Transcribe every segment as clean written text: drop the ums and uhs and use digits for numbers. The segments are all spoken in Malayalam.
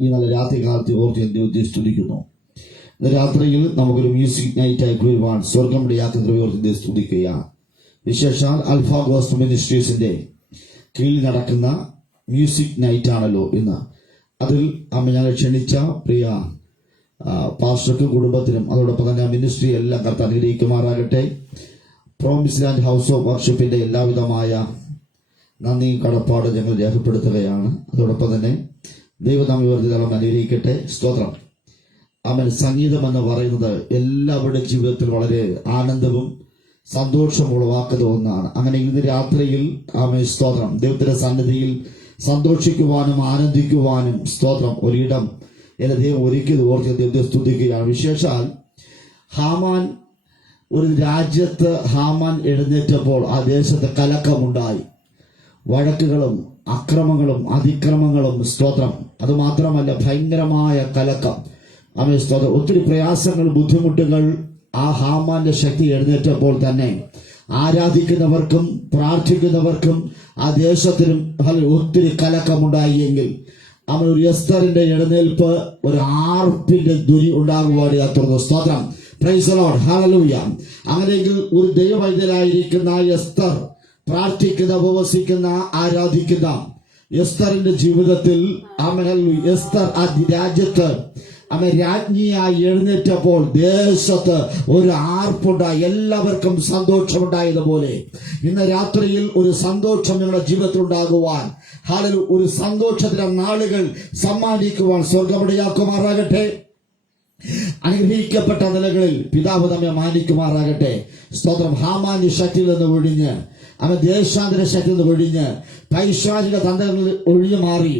ഈ നല്ല രാത്രി കാലത്തെ ഓർത്ത് ദൈവത്തെ സ്തുതിക്കുന്നു. ഇന്ന് രാത്രിയിൽ നമുക്കൊരു മ്യൂസിക് നൈറ്റ് ആക്കുവാൻ സ്വർഗം ഇടയാക്കുന്ന ഓർത്ത് സ്തുതിക്കുകയാണ്. വിശേഷാൽ അൽഫ ഗോസ്പൽ മിനിസ്ട്രീസിന്റെ കീഴിൽ നടക്കുന്ന മ്യൂസിക് നൈറ്റ് ആണല്ലോ ഇന്ന്. അതിൽ ഞങ്ങൾ ക്ഷണിച്ച പ്രിയ പാസ്റ്റർക്കും കുടുംബത്തിനും അതോടൊപ്പം തന്നെ മിനിസ്ട്രി എല്ലാം കർത്താവ് അനുഗ്രഹിക്കുമാറാകട്ടെ. പ്രോമിസ് ലാൻഡ് ഹൗസ് ഓഫ് വർഷിപ്പിന്റെ എല്ലാവിധമായ നന്ദിയും കടപ്പാടും ഞങ്ങൾ രേഖപ്പെടുത്തുകയാണ്. അതോടൊപ്പം തന്നെ ദൈവനാമം ഉയർത്തിതളം അനുഗ്രഹിക്കട്ടെ. സ്തോത്രം. സംഗീതം എന്ന് പറയുന്നത് എല്ലാവരുടെ ജീവിതത്തിൽ വളരെ ആനന്ദവും സന്തോഷവും ഉളവാക്കുന്ന ഒന്നാണ്. അങ്ങനെ ഇന്ന് രാത്രിയിൽ സ്തോത്രം ദൈവത്തിന്റെ സന്നിധിയിൽ സന്തോഷിക്കുവാനും ആനന്ദിക്കുവാനും സ്തോത്രം ഒരിടം എന്നെ ദൈവം ഒരിക്കലും ഓർത്ത് ദൈവത്തെ സ്തുതിക്കുകയാണ്. വിശേഷാൽ ഹാമാൻ ഒരു രാജ്യത്ത് ഹാമാൻ എഴുന്നേറ്റപ്പോൾ ആ ദേശത്ത് കലക്കമുണ്ടായി. വഴക്കുകളും അക്രമങ്ങളും അതിക്രമങ്ങളും സ്തോത്രം. അതുമാത്രമല്ല ഭയങ്കരമായ കലക്കം. സ്തോത്രം. ഒത്തിരി പ്രയാസങ്ങൾ ബുദ്ധിമുട്ടുകൾ ആ ഹാമാന്റെ ശക്തി എഴുന്നേറ്റപ്പോൾ തന്നെ ആരാധിക്കുന്നവർക്കും പ്രാർത്ഥിക്കുന്നവർക്കും ആ ദേശത്തിനും ഒത്തിരി കലക്കമുണ്ടായി. എങ്കിൽ ഒരു എസ്തറിന്റെ എഴുന്നേൽപ്പ് ഒരു ആർപ്പിന്റെ ധ്വനി ഉണ്ടാകുവാൻ സ്തോത്രം. Praise the Lord. ഹല്ലേലൂയ. അങ്ങനെയെങ്കിൽ ഒരു ദൈവവൈദ്യരായിരിക്കുന്ന എസ്തർ പ്രാർത്ഥിക്കുന്ന ഉപവസിക്കുന്ന ആരാധിക്കുന്ന എസ്തറിന്റെ ജീവിതത്തിൽ എസ്തർ ആ രാജ്യത്ത് രാജ്ഞിയായി എഴുന്നേറ്റപ്പോൾ ദേശത്ത് ഒരു ആർപ്പുണ്ടായി. എല്ലാവർക്കും സന്തോഷമുണ്ടായതുപോലെ ഇന്ന് രാത്രിയിൽ ഒരു സന്തോഷം നിങ്ങളുടെ ജീവിതത്തിൽ ഉണ്ടാകുവാൻ ഒരു സന്തോഷത്തിന്റെ നാളുകൾ സമ്മാനിക്കുവാൻ സ്വർഗ്ഗമിടയാക്കുമാറാകട്ടെ. അനുഗ്രഹിക്കപ്പെട്ട നിലകളിൽ പിതാവ് നമ്മെ മാനിക്കുമാറാകട്ടെ. സ്തോത്രം. ഹാമാന്റെ ശക്തിയിൽ നിന്ന് ഒഴിഞ്ഞ് ദേശാന്തര ശക്തിയിൽ നിന്ന് ഒഴിഞ്ഞ് പൈശാചിക തന്ത്രങ്ങളിൽ ഒഴിഞ്ഞു മാറി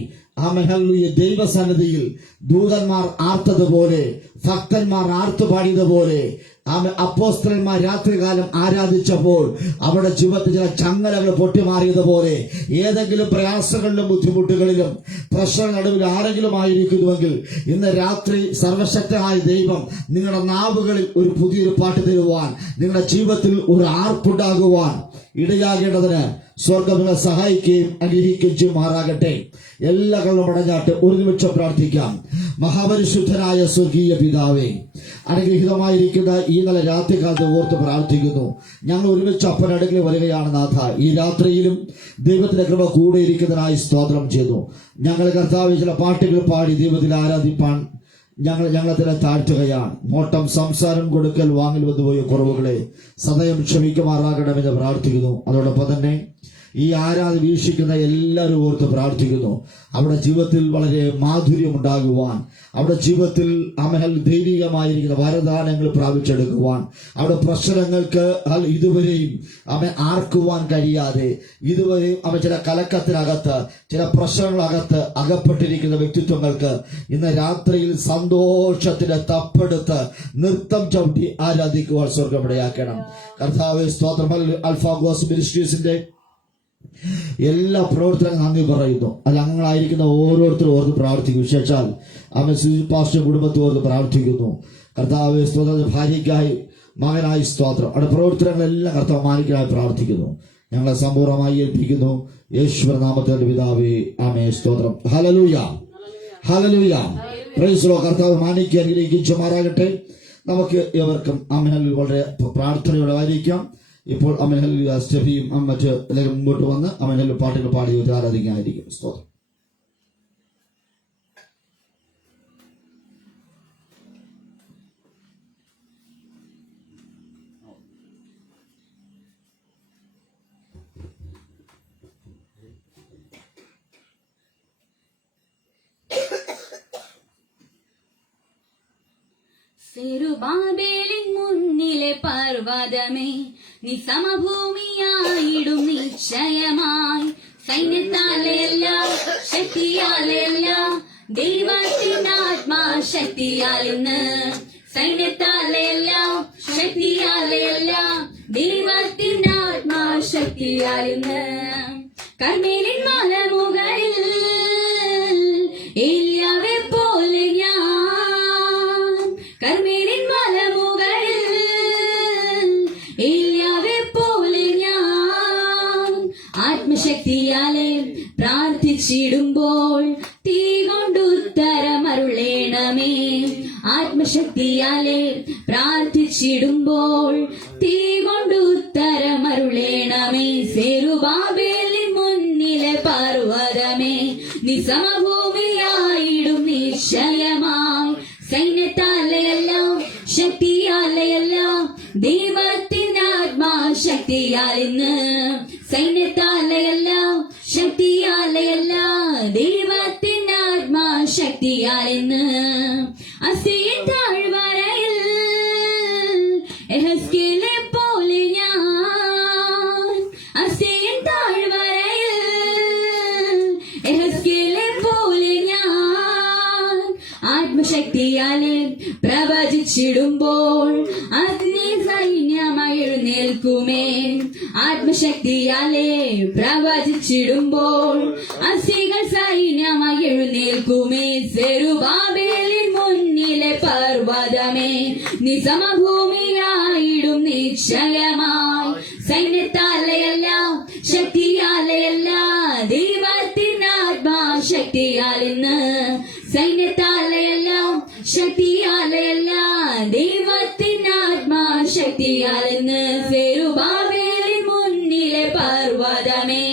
ദൈവസന്നിധിയിൽ ദൂതന്മാർ ആർത്തതുപോലെ ഭക്തന്മാർ ആർത്തുപാടിയതുപോലെ അപ്പോസ്തലന്മാർ രാത്രികാലം ആരാധിച്ചപ്പോൾ അവരുടെ ജീവിതത്തിൽ ചില ചങ്ങലകൾ പൊട്ടിമാറിയതുപോലെ ഏതെങ്കിലും പ്രയാസങ്ങളിലും ബുദ്ധിമുട്ടുകളിലും പ്രശ്ന നടുവിൽ ആരെങ്കിലും ആയിരിക്കുന്നുവെങ്കിൽ ഇന്ന് രാത്രി സർവശക്തനായ ദൈവം നിങ്ങളുടെ നാവുകളിൽ ഒരു പുതിയൊരു പാട്ട് തരുവാൻ നിങ്ങളുടെ ജീവിതത്തിൽ ഒരു ആർപ്പുണ്ടാകുവാൻ ഇടയാകേണ്ടതിന് സ്വർഗം നിങ്ങളെ സഹായിക്കുകയും അനുഗ്രഹിക്കുകയും ചെയ്യുമാറാകട്ടെ. എല്ലാ കള്ളും അടഞ്ഞാട്ട് ഒരു നിമിഷം പ്രാർത്ഥിക്കാം. മഹാപരിശുദ്ധനായ സ്വർഗീയ പിതാവേ, അനുഗ്രഹീതമായിരിക്കുന്ന ഈ നല്ല രാത്രികാലത്ത് ഓർത്ത് പ്രാർത്ഥിക്കുന്നു. ഞങ്ങൾ ഒരുമിച്ച് അപ്പനടുക്കൽ വരികയാണ് നാഥ. ഈ രാത്രിയിലും ദൈവത്തിന്റെ കൃപ കൂടെ ഇരിക്കുന്നതിനായി സ്തോത്രം ചെയ്തു. ഞങ്ങൾ കർത്താവ് ചില പാട്ടുകൾ പാടി ദൈവത്തിൽ ആരാധിപ്പാൻ ഞങ്ങളെ തന്നെ താഴ്ത്തുകയാണ്. മോട്ടം സംസാരം കൊടുക്കൽ വാങ്ങൽ വന്നുപോയ കുറവുകളെ സദയം ക്ഷമിക്കുമാറാകണമെന്ന് പ്രാർത്ഥിക്കുന്നു. അതോടൊപ്പം തന്നെ ഈ ആരാധന വീക്ഷിക്കുന്ന എല്ലാവരും ഓർത്ത് പ്രാർത്ഥിക്കുന്നു. അവിടെ ജീവിതത്തിൽ വളരെ മാധുര്യം ഉണ്ടാകുവാൻ, അവിടെ ജീവിതത്തിൽ ദൈവികമായിരിക്കുന്ന വരദാനങ്ങൾ പ്രാപിച്ചെടുക്കുവാൻ, അവിടെ പ്രശ്നങ്ങൾക്ക് ഇതുവരെയും ആർക്കുവാൻ കഴിയാതെ ഇതുവരെയും ചില കലക്കത്തിനകത്ത് ചില പ്രശ്നങ്ങളകത്ത് അകപ്പെട്ടിരിക്കുന്ന വ്യക്തിത്വങ്ങൾക്ക് ഇന്ന് രാത്രിയിൽ സന്തോഷത്തിന്റെ തപ്പെടുത്ത് നൃത്തം ചവിട്ടി ആരാധിക്കുവാൻ സ്വർഗ്ഗമിടയാക്കണം. കർത്താവേ സ്തോത്രം. അൽഫ ഗോസ്പൽ മിനിസ്ട്രീസിന്റെ എല്ലാ പ്രവർത്തനങ്ങളും നന്ദി പറയുന്നു. അത് ഞങ്ങളായിരിക്കുന്ന ഓരോരുത്തരും ഓർത്ത് പ്രാർത്ഥിക്കും. വിശേഷാൽ പാസ്റ്റർ കുടുംബത്തെ ഓർത്ത് പ്രാർത്ഥിക്കുന്നു. കർത്താവ് സ്തോത്രം. ഭാര്യയ്ക്കായി മകനായി സ്തോത്രം. അവിടെ പ്രവർത്തനങ്ങളെല്ലാം കർത്താവ് മാനിക്കായി പ്രാർത്ഥിക്കുന്നു. ഞങ്ങളെ സമ്പൂർണ്ണമായി ഏൽപ്പിക്കുന്നു. യേശുവിന്റെ നാമത്തിൽ പിതാവേ, ആമേൻ. സ്തോത്രം. Hallelujah, hallelujah. Praise the Lord. കർത്താവ് മാനിക്കുക അനുഗ്രഹിക്കുമാറാകട്ടെ. നമുക്ക് ഏവർക്കും ആമേൻ വളരെ പ്രാർത്ഥനയോടെ ആയിരിക്കാം. ഇപ്പോൾ അമേഹല്യ സ്റ്റെഫിയും മറ്റ് എല്ലാവരും മുമ്പോട്ട് വന്ന് അമേഹല്യ പാട്ടുകൾ പാടി ആരാധിക്കാനായിരിക്കും. സ്തോത്രം. സെരുബാബേലിൻ മുന്നിലെ പർവ്വതമേ, നീ സമഭൂമിയായിടും നിശ്ചയമായി. സൈന്യത്താലല്ല ശക്തിയാലല്ല ദൈവത്തിന്റെ ആത്മാശക്തിയാലിന്ന്. സൈന്യത്താലല്ല ശക്തിയാലല്ല ദൈവത്തിന്റെ ആത്മാശക്തിയാലിന്ന്. കർമ്മേലിൻ മലമുകളിൽ ഏലിയാവെ പോലെ ഞാൻ, കർമ്മേലിൻ മലമുകളിൽ ഏലിയാവെ പോലെ ഞാൻ ആത്മശക്തിയാലെ പ്രാർത്ഥിച്ചിടുമ്പോൾ തീ കൊണ്ടുത്തരം പർവ്വതമേ ആത്മശക്തിയാലെ പ്രാർത്ഥിച്ചിടുമ്പോൾ തീ കൊണ്ട് ഉത്തരമരുളേണമേ. സെരുബാബേലിൻ മുന്നിലെ പർവ്വതമേ നീ സമഭൂമിയായിടും നിശ്ചയമായി. സൈന്യത്താലെയല്ല ശക്തിയാലെയല്ല ദൈവത്തിനാത്മാശക്തിയാൽ ഇന്ന്. സൈന്യത്താലെയല്ല ശക്തിയാലെയല്ല ദൈവത്തിനാത്മാശക്തിയാൽ ഇന്ന്. അസിയൻ താഴ്വരയിൽ എഹെസ്കേലെ പോലെ ഞാൻ. അസിയൻ താഴ്വരയിൽ എഹെസ്കേലെ പോലെ ഞാൻ. ആത്മശക്തിയാലെ പ്രവചിച്ചിടുമ്പോൾ അഗ്നി സൈന്യമായി എഴുന്നേൽക്കുമേ. ആത്മശക്തിയാലെ പ്രവചിച്ചിടുമ്പോൾ അസികൾ സൈന്യമായി എഴുന്നേൽക്കുമേ. സെരുബാബേലിൻ മുന്നിലെ പർവ്വതമേ നീ സമഭൂമിയായിടും നിശ്ചയമായി. സൈന്യത്താലെയല്ല ശക്തിയാലെയല്ല ദൈവത്തിനാത്മാശക്തിയാൽ ഇന്ന്. സൈന്യത്താലെയല്ല ശക്തിയാലെയല്ല ദൈവത്തിനാത്മാശക്തിയാൽ ഇന്ന്. സെരുബാബേലിൻ മുന്നിലെ പർവ്വതമേ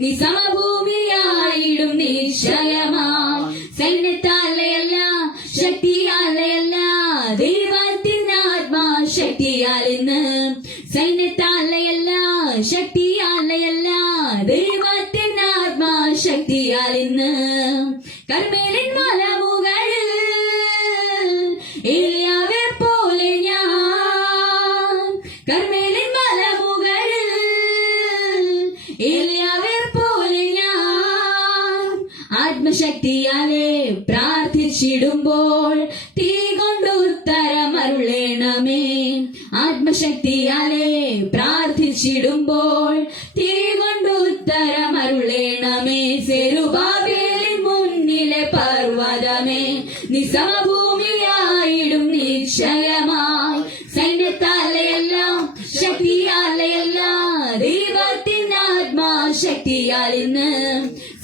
നീ സമഭൂമിയായിടും നിശ്ചയമായി. സൈന്യത്താലെയല്ല ശക്തിയാലെയല്ല ദൈവത്തിനാത്മാശക്തിയാൽ ഇന്ന്. സൈന്യത്താലെയല്ല ശക്തിയാലെയല്ല ദൈവത്തിനാത്മാശക്തിയാൽ ഇന്ന്. കർമ്മേലിൻ മലമുകളിൽ ഏലിയാവെ പോലെ ഞാൻ. കർമ്മേലിൻ മലമുകളിൽ ഏലിയാവെ പോലെ ഞാൻ. ആത്മശക്തിയാലെ പ്രാർത്ഥിച്ചിടുമ്പോൾ തീ കൊണ്ട് ഉത്തരമരുളേണമേ. ആത്മശക്തിയാലെ പ്രാർത്ഥിച്ചിടുമ്പോൾ തീ കൊണ്ട് ഉത്തരമരുളേണമേ. സെരുബാബേലിൻ മുന്നിലെ പർവ്വതമേ നീ സമഭൂമിയായിടും നിശ്ചയമായി. സൈന്യത്താലെയല്ല ശക്തിയാലെയല്ല ദൈവത്തിനാത്മാശക്തിയാൽ ഇന്ന്.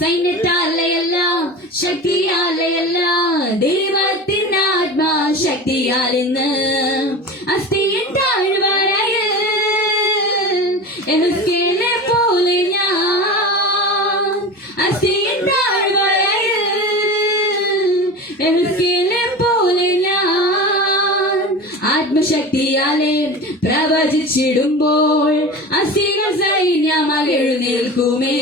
സൈന്യത്താലെയല്ല ശക്തിയാലെയല്ല ദൈവത്തിനാത്മാശക്തിയാൽ ഇന്ന്. അസ്ഥിയൻ താഴ്വരയിൽ എഹെസ്കേലെ പോലെ ഞാൻ. അസ്ഥിയൻ താഴ്വരയിൽ എഹെസ്കേലെ പോലെ ഞാൻ. ആത്മശക്തിയാലെ പ്രവചിച്ചിടുമ്പോൾ അസ്ഥികൾ സൈന്യമായി എഴുന്നേൽക്കുമേ.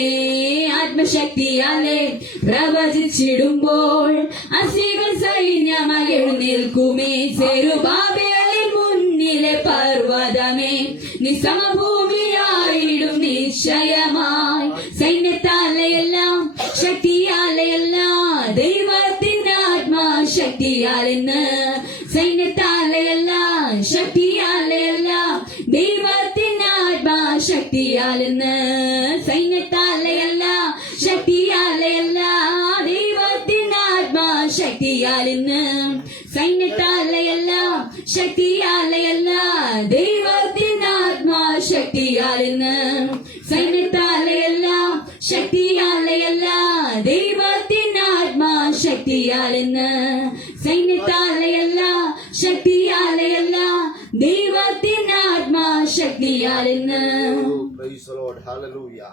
ആത്മശക്തിയാലെ പ്രവചിച്ചിടുമ്പോൾ അസ്ഥികൾ സൈന്യമായി എഴുന്നേൽക്കുമേ. സെരുബാബേലിൻ മുന്നിലെ പർവ്വതമേ നീ സമഭൂമിയായിടും നിശ്ചയമായി. സൈന്യത്താലെയല്ല ശക്തിയാലെയല്ല ദൈവത്തിനാത്മാശക്തിയാൽ ഇന്ന്. സൈന്യത്താലെയല്ല ശക്തിയാലെയല്ല ദൈവത്തിനാത്മാശക്തിയാൽ ഇന്ന്. സൈന്യത്താലെയല്ല ശക്തിയാലെയല്ല ദൈവത്തിനാത്മാശക്തിയാൽ ഇന്ന്. സൈന്യത്താലെയല്ല ശക്തിയാലെയല്ല ദൈവത്തിനാത്മാശക്തിയാൽ ഇന്ന്. സൈന്യത്താലെയല്ല ശക്തിയാലെയല്ല ദൈവത്തിനാത്മാശക്തിയാൽ ഇന്ന്. സൈന്യത്താലെയല്ല ശക്തിയാലെയല്ല ദൈവത്തിനാത്മാശക്തിയാൽ ഇന്ന്. Praise the Lord. Hallelujah.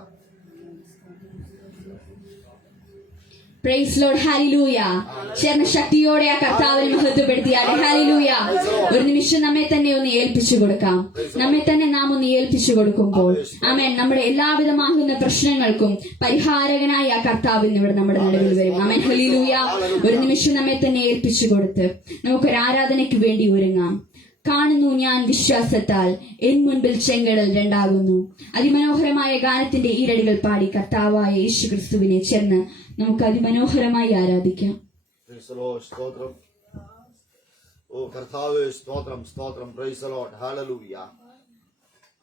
Praise Lord. Hallelujah. ചേർന്ന ശക്തിയോടെ ആ കർത്താവിനെ മഹത്വപ്പെടുത്തിയാട്ടെ. ഹല്ലേലൂയ. ഒരു നിമിഷം നമ്മെ തന്നെ ഒന്ന് ഏൽപ്പിച്ചു കൊടുക്കാം. നമ്മെ തന്നെ നാം ഒന്ന് ഏൽപ്പിച്ചു കൊടുക്കുമ്പോൾ ആമേൻ നമ്മുടെ എല്ലാവിധമാകുന്ന പ്രശ്നങ്ങൾക്കും പരിഹാരകനായ ആ കർത്താവ് ഇവിടെ നമ്മുടെ നടുവിൽ വരും. ആമേൻ. ഹല്ലേലൂയ. ഒരു നിമിഷം നമ്മെ തന്നെ ഏൽപ്പിച്ചു കൊടുത്ത് നമുക്കൊരു ആരാധനയ്ക്ക് വേണ്ടി ഒരുങ്ങാം. കാണുന്നു ഞാൻ വിശ്വാസത്താൽ എൻ മുൻപിൽ ചെങ്കടൽ രണ്ടാകുന്നു. അതിമനോഹരമായ ഗാനത്തിന്റെ ഈരടികൾ പാടി കർത്താവായ യേശു ക്രിസ്തുവിനെ ചേർന്ന് നമുക്ക് അതിമനോഹരമായി ആരാധിക്കാം. Praise the Lord. സ്തോത്രം. ഓ കർത്താവേ സ്തോത്രം സ്തോത്രം. Praise the Lord. Hallelujah.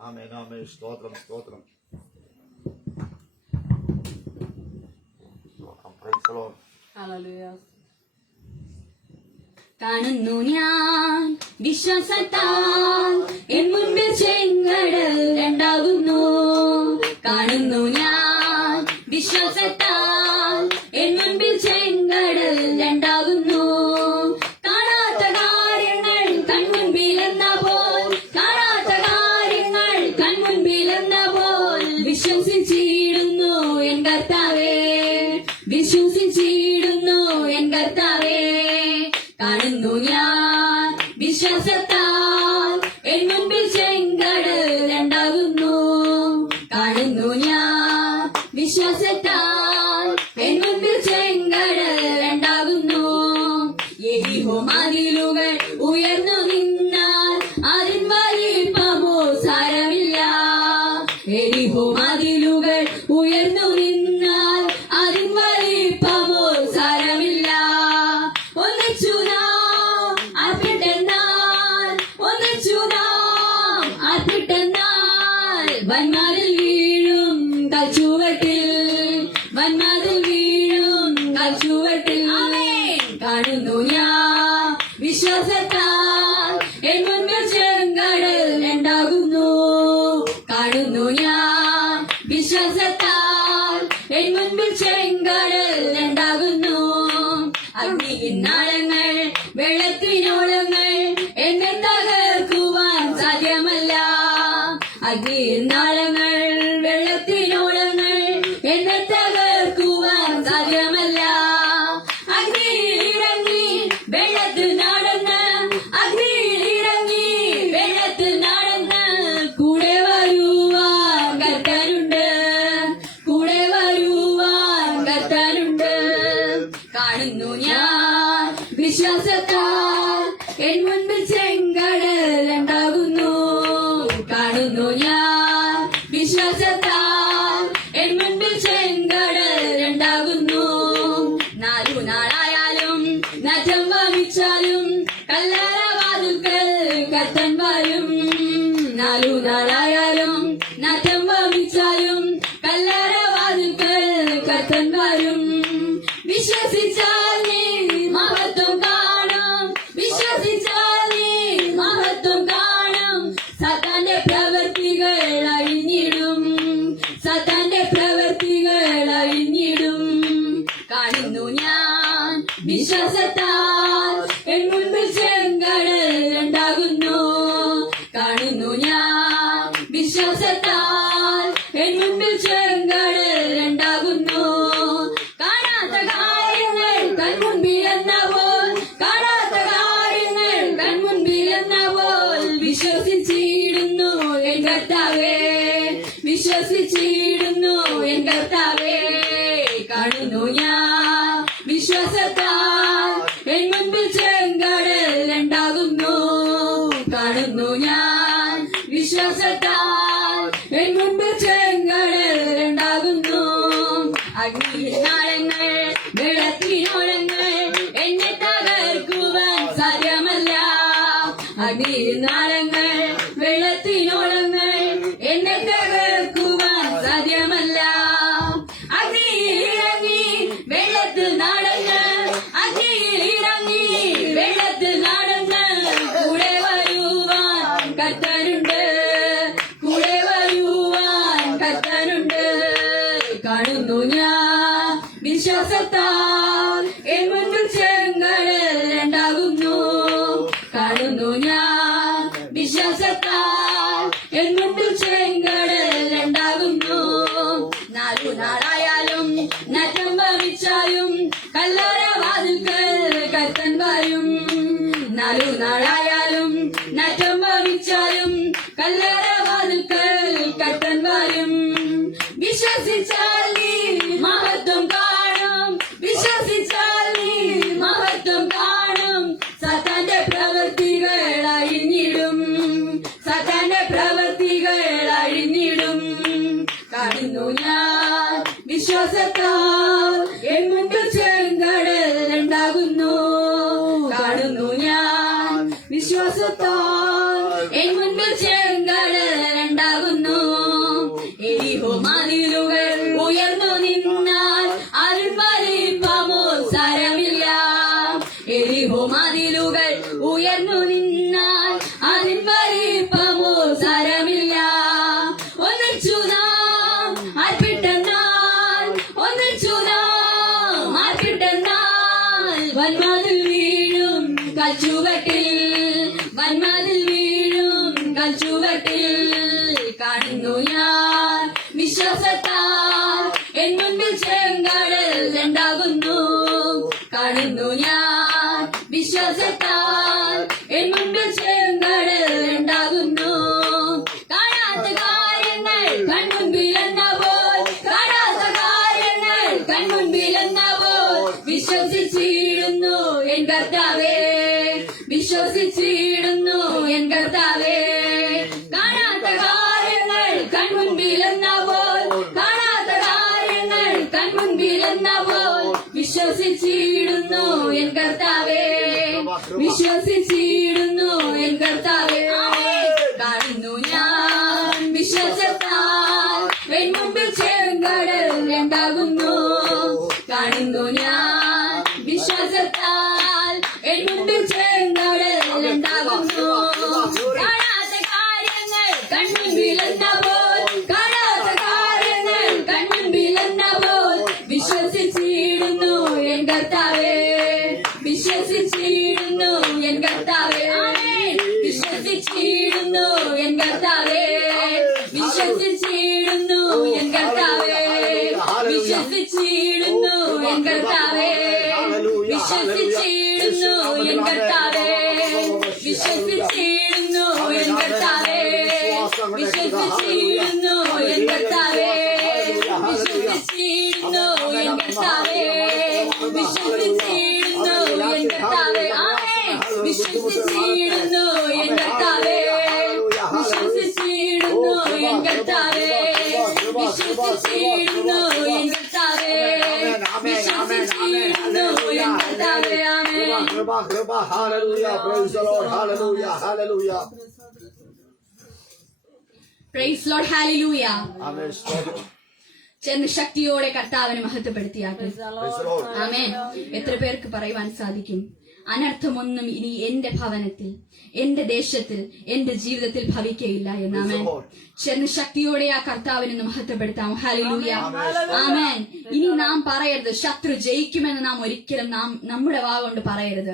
ആമേൻ ആമേൻ. സ്തോത്രം സ്തോത്രം. Praise the Lord. Hallelujah. കാണുന്നു ഞാൻ വിശ്വാസത്താൽ എൻ മുൻപിൽ ചെങ്കടൽ രണ്ടാകുന്നു. കാണുന്നു ഞാൻ വിശ്വാസത്താൽ എൻ മുൻപിൽ ചെങ്കടൽ രണ്ടാകുന്നു. കാണുന്നു ഞാൻ വിശ്വാസത്താൽ എൻ മുൻപിൽ ചെങ്കടൽ രണ്ടാകുന്നു. കാണുന്നു ഞാൻ വിശ്വാസത്താൽ എൻ മുൻപിൽ ചെങ്കടൽ രണ്ടാകുന്നു. യെരിഹോ മതിലുകൾ ഉയർന്നു നിന്നാൽ അതിൻ വലിപ്പമോ സാരമില്ല. യെരിഹോ മതിലുകൾ ഉയർന്നു നിന്നാൽ അതിൻ വലിപ്പമോ സാരമില്ല. ഒന്നിച്ചു നാം അർപ്പിട്ടെന്നാൽ ഒന്നിച്ചു നാം അർപ്പിട്ടെന്നാൽ വന്മാരിൽ വീഴും കൽച്ചുവട്ടിൽ വന്മാരിൽ വീഴും കൽച്ചുവട്ടിൽ. കാണുന്നു ഞാൻ വിശ്വാസത്താൽ എൻ മുൻപിൽ ചെങ്കടൽ രണ്ടാകുന്നു. കാണുന്നു ഞാൻ വിശ്വാസത്താൽ എൻ മുൻപിൽ ചെങ്കടൽ രണ്ടാകുന്നു. അഗ്നിനാളങ്ങൾ വെള്ളത്തിനോളങ്ങൾ എന്നെ തകർക്കുവാൻ സാധ്യമല്ല. അഗ്നിനാളങ്ങൾ വെള്ളത്തിനോളങ്ങൾ എന്നെ തകർക്കുവാൻ സാധ്യമല്ല. അഗ്നിയിലിറങ്ങി വെള്ളത്തിൽ നടന്ന് അഗ്നിയിലിറങ്ങി വെള്ളത്തിൽ നടന്ന് കൂടെ വരുവാൻ കർത്താനുണ്ട്. കൂടെ വരുവാൻ കർത്താനുണ്ട്. കാണുന്നു ഞാൻ വിശ്വാസത്താൽ എൻ മുൻപിൽ ചെങ്കടൽ രണ്ടാകുന്നു. കാണുന്നു ഞാൻ വിശ്വാസത്താൽ എൻ മുൻപിൽ ചെങ്കടൽ രണ്ടാകുന്നു. 4 നാളായാലും നാറ്റം വമിച്ചാലും കല്ലറവാതിൽക്കൽ കർത്തൻ വരും. 4 നാളായാലും നാറ്റം വമിച്ചാലും കല്ലറവാതിൽക്കൽ കർത്തൻ വരും. വിശ്വസിച്ചാൽ നീ മഹത്വം കാണും. വിശ്വസിച്ചാൽ നീ മഹത്വം കാണും. സാത്താന്റെ പ്രവൃത്തികൾ അഴിഞ്ഞിടും. സാത്താന്റെ പ്രവൃത്തികൾ അഴിഞ്ഞിടും. കാണുന്നു ഞാൻ വിശ്വാസത്താൽ എൻ മുൻപിൽ ചെങ്കടൽ രണ്ടാകുന്നു. കാണുന്നു ഞാൻ വിശ്വാസത്താൽ എൻ മുൻപിൽ ചെങ്കടൽ രണ്ടാകുന്നു. കാണാത്ത കാര്യങ്ങൾ കൺമുൻപിലെന്നപ്പോൾ കാണാത്ത കാര്യങ്ങൾ കൺമുൻപിലെന്നപ്പോൾ വിശ്വസിച്ചിടുന്നു എൻ കർത്താവേ. വിശ്വസിച്ചിടുന്നു എൻ കർത്താവേ. കാണുന്നു ഞാൻ വിശ്വാസത്താൽ എൻ മുൻപിൽ ചെങ്കടൽ രണ്ടാകുന്നു. കാണുന്നു ഞാൻ വിശ്വാസത്താൽ എൻ മുൻപിൽ ചെങ്കടൽ രണ്ടാകുന്നു. അഗ്നിനാളങ്ങൾ വെള്ളത്തിനോളങ്ങൾ എന്നെ തകർക്കുവാൻ സാധ്യമല്ല. അഗ്നിനാളങ്ങൾ വെള്ളത്തിനോളങ്ങൾ എന്നെ തകർക്കുവാൻ സാധ്യമല്ല. അഗ്നിയിലിറങ്ങി വെള്ളത്തിൽ നടന്ന് അഗ്നിയിലിറങ്ങി വെള്ളത്തിൽ നടന്ന് കൂടെ വരുവാൻ കർത്താനുണ്ട്. കൂടെ വരുവാൻ കർത്താനുണ്ട്. കാണുന്നു ഞാൻ വിശ്വാസത്താൽ എൻ മുൻപിൽ ചെങ്കടൽ രണ്ടാകുന്നു. കാണുന്നു ഞാൻ വിശ്വാസത്താൽ എൻ മുൻപിൽ ചെങ്കടൽ രണ്ടാകുന്നു. 4 നാളായാലും നാറ്റം വമിച്ചാലും കല്ലറവാതിൽക്കൽ കർത്തൻ വരും. 4 നാളായാലും നാറ്റം വമിച്ചാലും കല്ലറവാതിൽക്കൽ കർത്തൻ വരും. വിശ്വസിച്ചാൽ നീ മഹത്വം കാണും. വിശ്വസിച്ചാൽ നീ മഹത്വം കാണും. സാത്താന്റെ പ്രവൃത്തികൾ അഴിഞ്ഞിടും. സാത്താന്റെ പ്രവൃത്തികൾ അഴിഞ്ഞിടും. കാണുന്നു ഞാൻ വിശ്വാസത്താൽ എൻ മുൻപിൽ ചെങ്കടൽ രണ്ടാകുന്നു. കാണുന്നു ഞാൻ വിശ്വാസത്താൽ എൻ മുൻപിൽ ചെങ്കടൽ രണ്ടാകുന്നു. യെരിഹോ മതിലുകൾ ഉയർന്നു നിന്നാൽ അതിൻ വലിപ്പമോ സാരമില്ല. യെരിഹോ മതിലുകൾ ഉയർന്നു നിന്നാൽ അതിൻ വലിപ്പമോ സാരമില്ല. ഒന്നിച്ചു നാം അർപ്പിട്ടെന്നാൽ ഒന്നിച്ചു നാം അർപ്പിട്ടെന്നാൽ വന്മാതിൽ വീഴും കൽച്ചുവട്ടിൽ വന്മാതിൽ വീഴും കൽച്ചുവട്ടിൽ. കാണുന്നു ഞാൻ വിശ്വാസത്താൽ എൻ മുൻപിൽ ചെങ്കടൽ രണ്ടാകുന്നു. കാണുന്നു കാണുന്നു ഞാൻ വിശ്വാസത്താൽ എൻ മുൻപിൽ ചെങ്കടൽ ഉണ്ടാകുന്നു. കാണാത്ത കാര്യങ്ങൾ കൺമുൻപിൽ എന്നപ്പോൾ, കാണാത്ത കാര്യങ്ങൾ കൺമുൻപിൽ എന്നപ്പോൾ വിശ്വസിച്ചിടുന്നു എൻ കർത്താവേ, വിശ്വസിച്ചിടുന്നു എൻ കർത്താവേ. കാണാത്ത കാര്യങ്ങൾ കൺമുൻപിൽ എന്നപ്പോൾ, കാണാത്ത കാര്യങ്ങൾ കൺമുൻപിൽ എന്നപ്പോൾ വിശ്വസിച്ചിടുന്നു എൻ കർത്താവേ, വിശ്വസിച്ചിടുന്നു എൻ കർത്താവേ. കാണുന്നു ഞാൻ വിശ്വാസത്താൽ എൻ മുമ്പിൽ ചെങ്കടൽ ഉണ്ടാകുന്നു. കാണുന്നു ഞാൻ വിശ്വാസത്താൽ എൻ മുമ്പിൽ ചെങ്കടൽ ഉണ്ടാകുന്നു. കാണാത്ത കാര്യങ്ങൾ കൺമുൻപിൽ എന്നപ്പോൾ, കാണാത്ത കാര്യങ്ങൾ കൺമുൻപിൽ എന്നപ്പോൾ വിശ്വസിച്ചിടുന്നു എൻ കർത്താവേ, വിശ്വസിച്ചിടുന്നു എൻ കർത്താവേ. വിശ്വസിച്ചിടുന്നു എൻ കർത്താവേ, വിശ്വസിച്ചിടുന്നു എൻ കർത്താവേ, വിശ്വസിച്ചിടുന്നു എൻ കർത്താവേ, വിശ്വസിച്ചിടുന്നു എൻ കർത്താവേ, വിശ്വസിച്ചിടുന്നു എൻ കർത്താവേ, വിശ്വസിച്ചിടുന്നു എൻ കർത്താവേ, വിശ്വസിച്ചിടുന്നു എൻ കർത്താവേ, വിശ്വസിച്ചിടുന്നു എൻ കർത്താവേ. വിശ്വസിച്ചിടുന്നു എൻ കർത്താവേ, വിശ്വസിച്ചിടുന്നു എൻ കർത്താവേ, വിശ്വസിച്ചിടുന്നു എൻ കർത്താവേ, വിശ്വസിച്ചിടുന്നു എൻ കർത്താവേ. Amen. Hallelujah. Praise the Lord. Hallelujah. Hallelujah. Praise Lord. Hallelujah. Amen. ചെന്ന് ശക്തിയോടെ കർത്താവിനെ മഹത്വപ്പെടുത്തിയാട്ടെ. Praise the Lord. ആമേൻ. എത്ര പേർക്ക് പറയുവാൻ സാധിക്കും, അനർത്ഥമൊന്നും ഇനി എന്റെ ഭവനത്തിൽ, എന്റെ ദേശത്തിൽ, എന്റെ ജീവിതത്തിൽ ഭവിക്കയില്ല എന്നാമേൻ. ചെന്ന് ശക്തിയോടെ ആ കർത്താവിനെ മഹത്വപ്പെടുത്താം. ഹല്ലേലൂയ. ആമേൻ. ഇനി നാം പറയരുത് ശത്രു ജയിക്കുമെന്ന് നാം ഒരിക്കലും നമ്മുടെ വാ കൊണ്ട് പറയരുത്.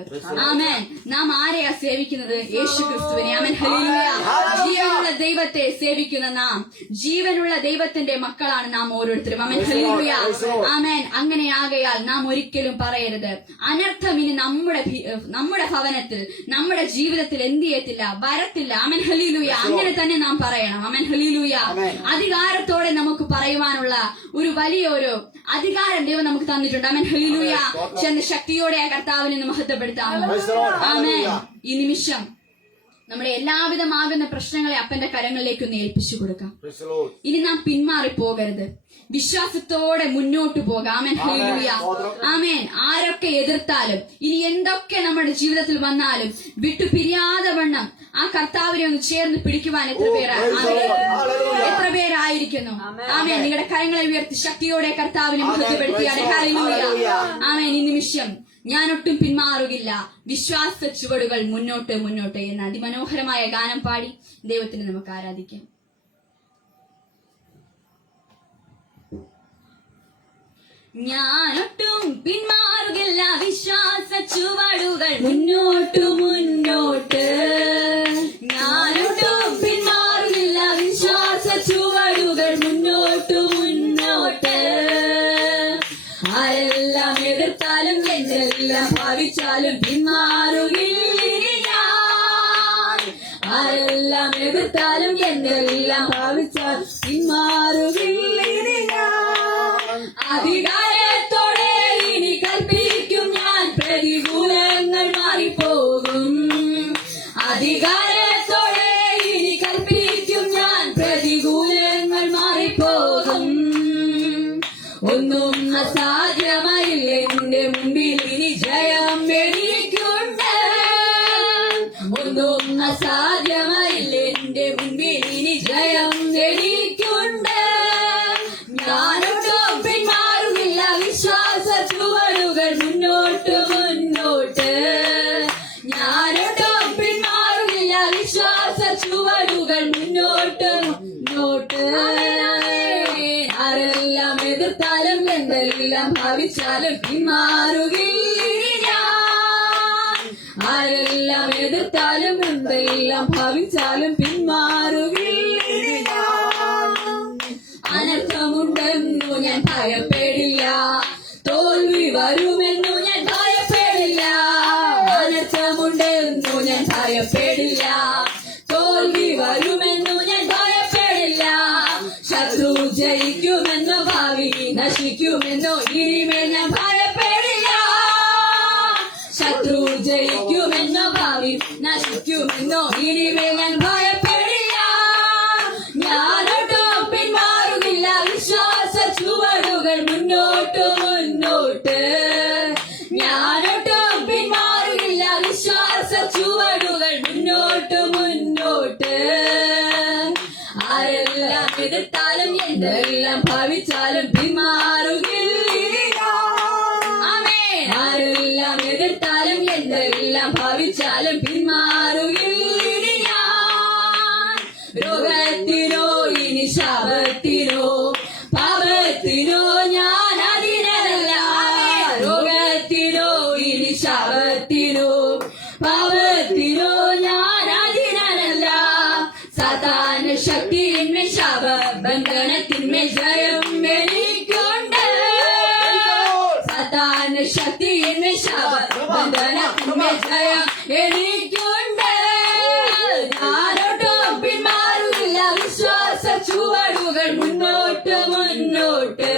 ആമേൻ. നാം ആരെയാ സേവിക്കുന്നത്? യേശു ക്രിസ്തുവിനെ. ആമേൻ. ഹല്ലേലൂയ. ജീവനുള്ള ദൈവത്തെ സേവിക്കുന്ന നാം, ജീവനുള്ള ദൈവത്തിന്റെ മക്കളാണ് നാം ഓരോരുത്തരും. ആമേൻ. ഹല്ലേലൂയ. ആമേൻ. അങ്ങനെയാകയാൽ നാം ഒരിക്കലും പറയരുത് അനർത്ഥം ഇനി നമ്മുടെ ഭവനത്തിൽ, നമ്മുടെ ജീവിതത്തിൽ എന്ത് ചെയ്യത്തില്ല, വരത്തില്ല. ആമേൻ. ഹല്ലേലൂയ. അങ്ങനെ തന്നെ നാം പറയണം. ആമേൻ. ഹല്ലേലൂയ. അധികാരത്തോടെ നമുക്ക് പറയുവാനുള്ള ഒരു വലിയൊരു അധികാരം ദൈവം നമുക്ക് തന്നിട്ടുണ്ട്. ആമേൻ. ഹല്ലേലൂയ. ചെന്ന് ശക്തിയോടെ ആ കർത്താവിനെ മഹത്വപ്പെടുത്താം. ആമേൻ. ഈ നിമിഷം നമ്മുടെ എല്ലാവിധമാകുന്ന പ്രശ്നങ്ങളെ അപ്പന്റെ കരങ്ങളിലേക്ക് ഒന്ന് ഏൽപ്പിച്ചു കൊടുക്കാം. ഇനി നാം പിന്മാറി പോകരുത്, വിശ്വാസത്തോടെ മുന്നോട്ട് പോകാം. ആമേൻ. ഹല്ലേലൂയ. ആമേൻ. ആരൊക്കെ എതിർത്താലും, ഇനി എന്തൊക്കെ നമ്മുടെ ജീവിതത്തിൽ വന്നാലും വിട്ടുപിരിയാതെ വണ്ണം ആ കർത്താവിനെ ഒന്ന് ചേർന്ന് പിടിക്കുവാൻ എത്ര പേരായിരിക്കുന്നു? ആമേൻ. നിങ്ങളുടെ കരങ്ങളെ ഉയർത്തി ശക്തിയോടെ കർത്താവിനെ മഹത്വപ്പെടുത്തിയാണ്. ഹല്ലേലൂയ. ആമേൻ. ഈ നിമിഷം ഞാനൊട്ടും പിന്മാറുകില്ല, വിശ്വാസ ചുവടുകൾ മുന്നോട്ട് മുന്നോട്ട് എന്ന അതിമനോഹരമായ ഗാനം പാടി ദൈവത്തിന് നമുക്ക് ആരാധിക്കാം. ഞാനൊട്ടും പിന്മാറുകില്ല, വിശ്വാസ ചുവടുകൾ മുന്നോട്ട് മുന്നോട്ട്. ഞാനൊട്ടും പിന്മാറുകില്ല, വിശ്വാസ ചുവടുകൾ മുന്നോട്ട് മുന്നോട്ട്. ആരെല്ലാം എതിർത്താലും എന്തെല്ലാം ഭാവിച്ചാലും പിന്മാറുകില്ല ഞാൻ. ആരെല്ലാം എതിർത്താലും എന്തെല്ലാം ഭാവിച്ചാലും പിന്മാറുകില്ല ഞാൻ. അധികാരത്തോടെ ഇനി കൽപ്പിക്കും ഞാൻ, പ്രതികൂലങ്ങൾ മാറിപ്പോകും. അധികാരത്തോടെ ഇനി കൽപ്പിക്കും ഞാൻ, പ്രതികൂലങ്ങൾ മാറിപ്പോകും. ഒന്നും അസാധ്യമായില്ല എന്റെ മുമ്പിൽ, ഇനി ജയം എനിക്കുണ്ട്. ഒന്നും അസാധ്യമായില്ല എന്റെ മുമ്പിൽ, ഇനി ജയം എനിക്കുണ്ട്. ഞാനൊട്ടും പിന്മാറുകില്ല, വിശ്വാസ ചുവടുകൾ മുന്നോട്ട് മുന്നോട്ട്. ഞാനൊട്ടും പിന്മാറുകില്ല, വിശ്വാസ ചുവടുകൾ മുന്നോട്ട് മുന്നോട്ട്. ആരെല്ലാം എതിർത്താലും എന്തെല്ലാം ഭാവിച്ചാലും പിന്മാറുകില്ല ഞാൻ. ആരെല്ലാം എതിർത്താലും എന്തെല്ലാം ഭാവിച്ചാലും പിന്മാറുകില്ല ഞാൻ. അനർത്ഥമുണ്ടെന്നു ഞാൻ ഭയപ്പെടില്ല, തോൽവി വരുമെന്നു ഞാൻ ഭയപ്പെടില്ല. ശത്രു ജയിക്കുമെന്നോ ഭാവി നശിക്കുമെന്നോ ഇനിമേൽ ഞാൻ ഭയപ്പെടില്ല. ഞാനൊട്ടും പിന്മാറുന്നില്ല, വിശ്വാസ ചുവടുകൾ മുന്നോട്ട് മുന്നോട്ട്. ഞാനൊട്ടും പിന്മാറുന്നില്ല, വിശ്വാസ ചുവടുകൾ മുന്നോട്ട് മുന്നോട്ട്. ആരെല്ലാം എതിർത്താലും എന്തെല്ലാം ഭാവിച്ചാലും പിന്മാറുകയില്ല. ആമേൻ. ആരെല്ലാം എതിർത്താലും എന്തെല്ലാം ഭാവിച്ചാലും പിന്മാറുകയില്ല. രോഗത്തിനോ ഇനി ശാപത്തിനോ പാപത്തിനോ ഞാൻ അതിനല്ല. രോഗത്തിനോ ഇനി ശാപത്തിനോ പാപത്തിനോ ഞാൻ അതിനല്ല. സാത്താന് ശക്തിയിന്മേൽ ശാപ ബന്ധനത്തിന്മേൽ ജയം എനിക്കുണ്ട്. സാത്താന് ശക്തിയിന്മേൽ ശാപ ബന്ധനത്തിന്മേൽ ജയം എനിക്കുണ്ട്. ഞാനൊട്ടും പിന്മാറുന്നില്ല, വിശ്വാസ ചുവടുകൾ മുന്നോട്ട് മുന്നോട്ട്.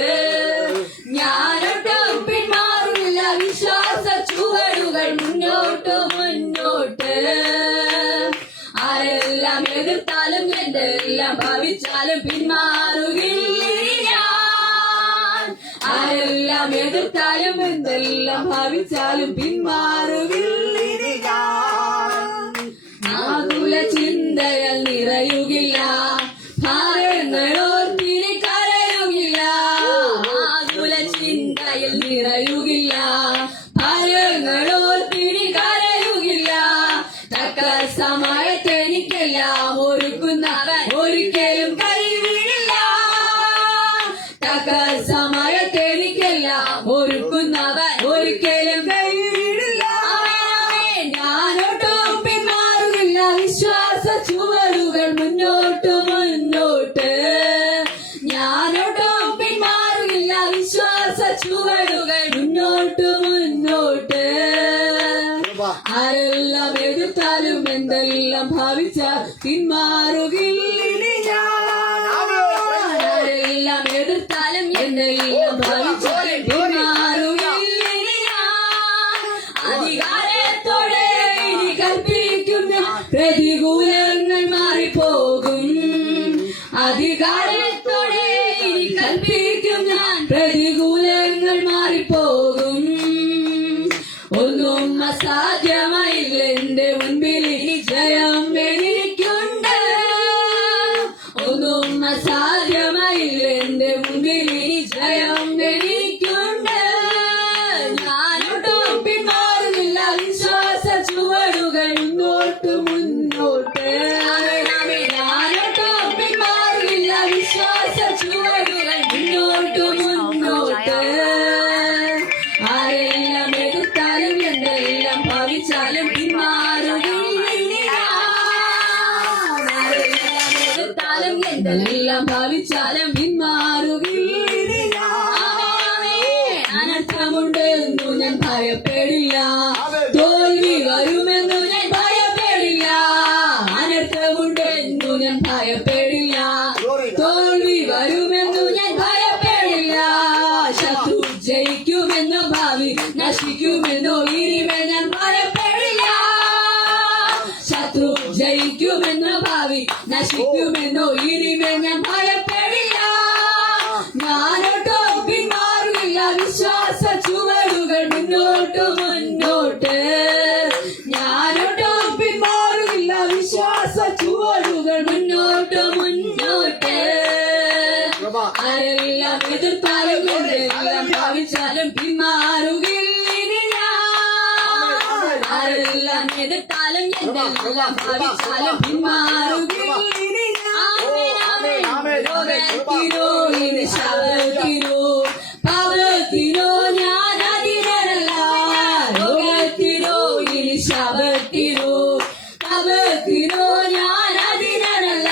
ഞാനൊട്ടും പിന്മാറുന്നില്ല, വിശ്വാസ ചുവടുകൾ മുന്നോട്ട് മുന്നോട്ട്. ആരെല്ലാം എതിർത്താലും എന്തെല്ലാം ഭാവിച്ചാലും പിന്മാറുകയില്ല. ആരെല്ലാം എതിർത്താലും എന്തെല്ലാം ഭാവിച്ചാലും പിന്മാറുകയില്ല. ആകുല ചിന്തകൾ നിറയുകില്ല, ഭാരങ്ങളോർത്തിനി കരയുകില്ല. ആകുല ചിന്തയിൽ നിറയുകില്ല, ഭാരങ്ങളോർത്തിനി കരയുകില്ല. തക്ക സമയത്ത് എനിക്കെല്ലാം ഒരുക്കുന്നവൻ ഒരിക്കലും കൈവിടില്ല. തക്ക സമയത്ത് എനിക്കെല്ലാം ഒരുക്കുന്നവൻ ഒരിക്കലും കൈവിടില്ല. ഞാനൊട്ടും പിന്മാറുകില്ല, വിശ്വാസ ചുവടുകൾ മുന്നോട്ട് മുന്നോട്ട്. ഞാനൊട്ടും പിന്മാറുകില്ല, വിശ്വാസ ചുവടുകൾ മുന്നോട്ട് മുന്നോട്ട്. ആരെല്ലാം എതിർത്താലും എന്തെല്ലാം ഭാവിച്ചാൽ പിന്മാറുകയില്ല. ആരെല്ലാം എതിർത്താലും എന്തെല്ലാം ഭാവിച്ചാലും പിന്മാറുകയില്ല. അധികാരത്തോടെ ഇനി കൽപ്പിക്കുന്ന പ്രതികൂലങ്ങൾ മാറിപ്പോകും. അധികാരത്തോടെ ഇനി കൽപ്പിക്കുന്ന പ്രതികൂലങ്ങൾ മാറിപ്പോകും. ഒന്നും അസാധ്യമായില്ല എന്റെ മുൻപിൽ, ഇനി ജയം എനിക്കുണ്ട്. ഒന്നും അസാധ്യമായില്ല എന്റെ മുൻപിൽ, ഇനി ജയം എനിക്കുണ്ട്. ഞാനൊട്ടും പിന്മാറുന്നില്ല, വിശ്വാസ ചുവടുകൾ മുന്നോട്ട് മുന്നോട്ട്. ഞാനൊട്ടും പിന്മാറുന്നില്ല, വിശ്വാസ ചുവടുകൾ മുന്നോട്ട് മുന്നോട്ട്. ആരെല്ലാം എതിർത്താലും എന്തെല്ലാം ഭാവിച്ചാലും പിന്മാറുകയില്ല. ആരെല്ലാം എതിർത്താലും എന്തെല്ലാം ഭാവിച്ചാലും പിന്മാറുകയില്ല. അനർത്ഥമുണ്ടെന്നു ഞാൻ ഭയപ്പെടില്ല, തോൽവി വരുമെന്നു ഞാൻ ഭയപ്പെടില്ല. അനർത്ഥമുണ്ടെന്നു ഞാൻ ഭയപ്പെടില്ല, തോൽവി വരുമെന്നു ഞാൻ ഭയപ്പെടില്ല. ശത്രു ജയിക്കുമെന്നോ ഭാവി നശിക്കുമെന്നോ ഇനിമേൽ ഞാൻ ഭയപ്പെടില്ല. ശത്രു ജയിക്കുമെന്നോ ഭാവി നശിക്കുമെന്നോ ഇനിമേൽ ഞാൻ ഭയപ്പെടില്ല. ഞാനൊട്ടും പിന്മാറുകില്ല, വിശ്വാസ ചുവടുകൾ മുന്നോട്ട് മുന്നോട്ട്. ഞാനൊട്ടും പിന്മാറുകില്ല, വിശ്വാസ ചുവടുകൾ മുന്നോട്ട് മുന്നോട്ട്. ആരെല്ലാം എതിർത്താലും എന്തെല്ലാം ഭാവിച്ചാലും പിന്മാറുകയില്ല. ആരെല്ലാം എതിർത്താലും എന്തെല്ലാം ഭാവിച്ചാലും പിന്മാറുകയില്ല. രോഗത്തിനോ ഇനി ശാപത്തിനോ പാപത്തിനോ ഞാൻ അതിനല്ല. രോഗത്തിനോ ഇനി ശാപത്തിനോ പാപത്തിനോ ഞാൻ അതിനല്ല.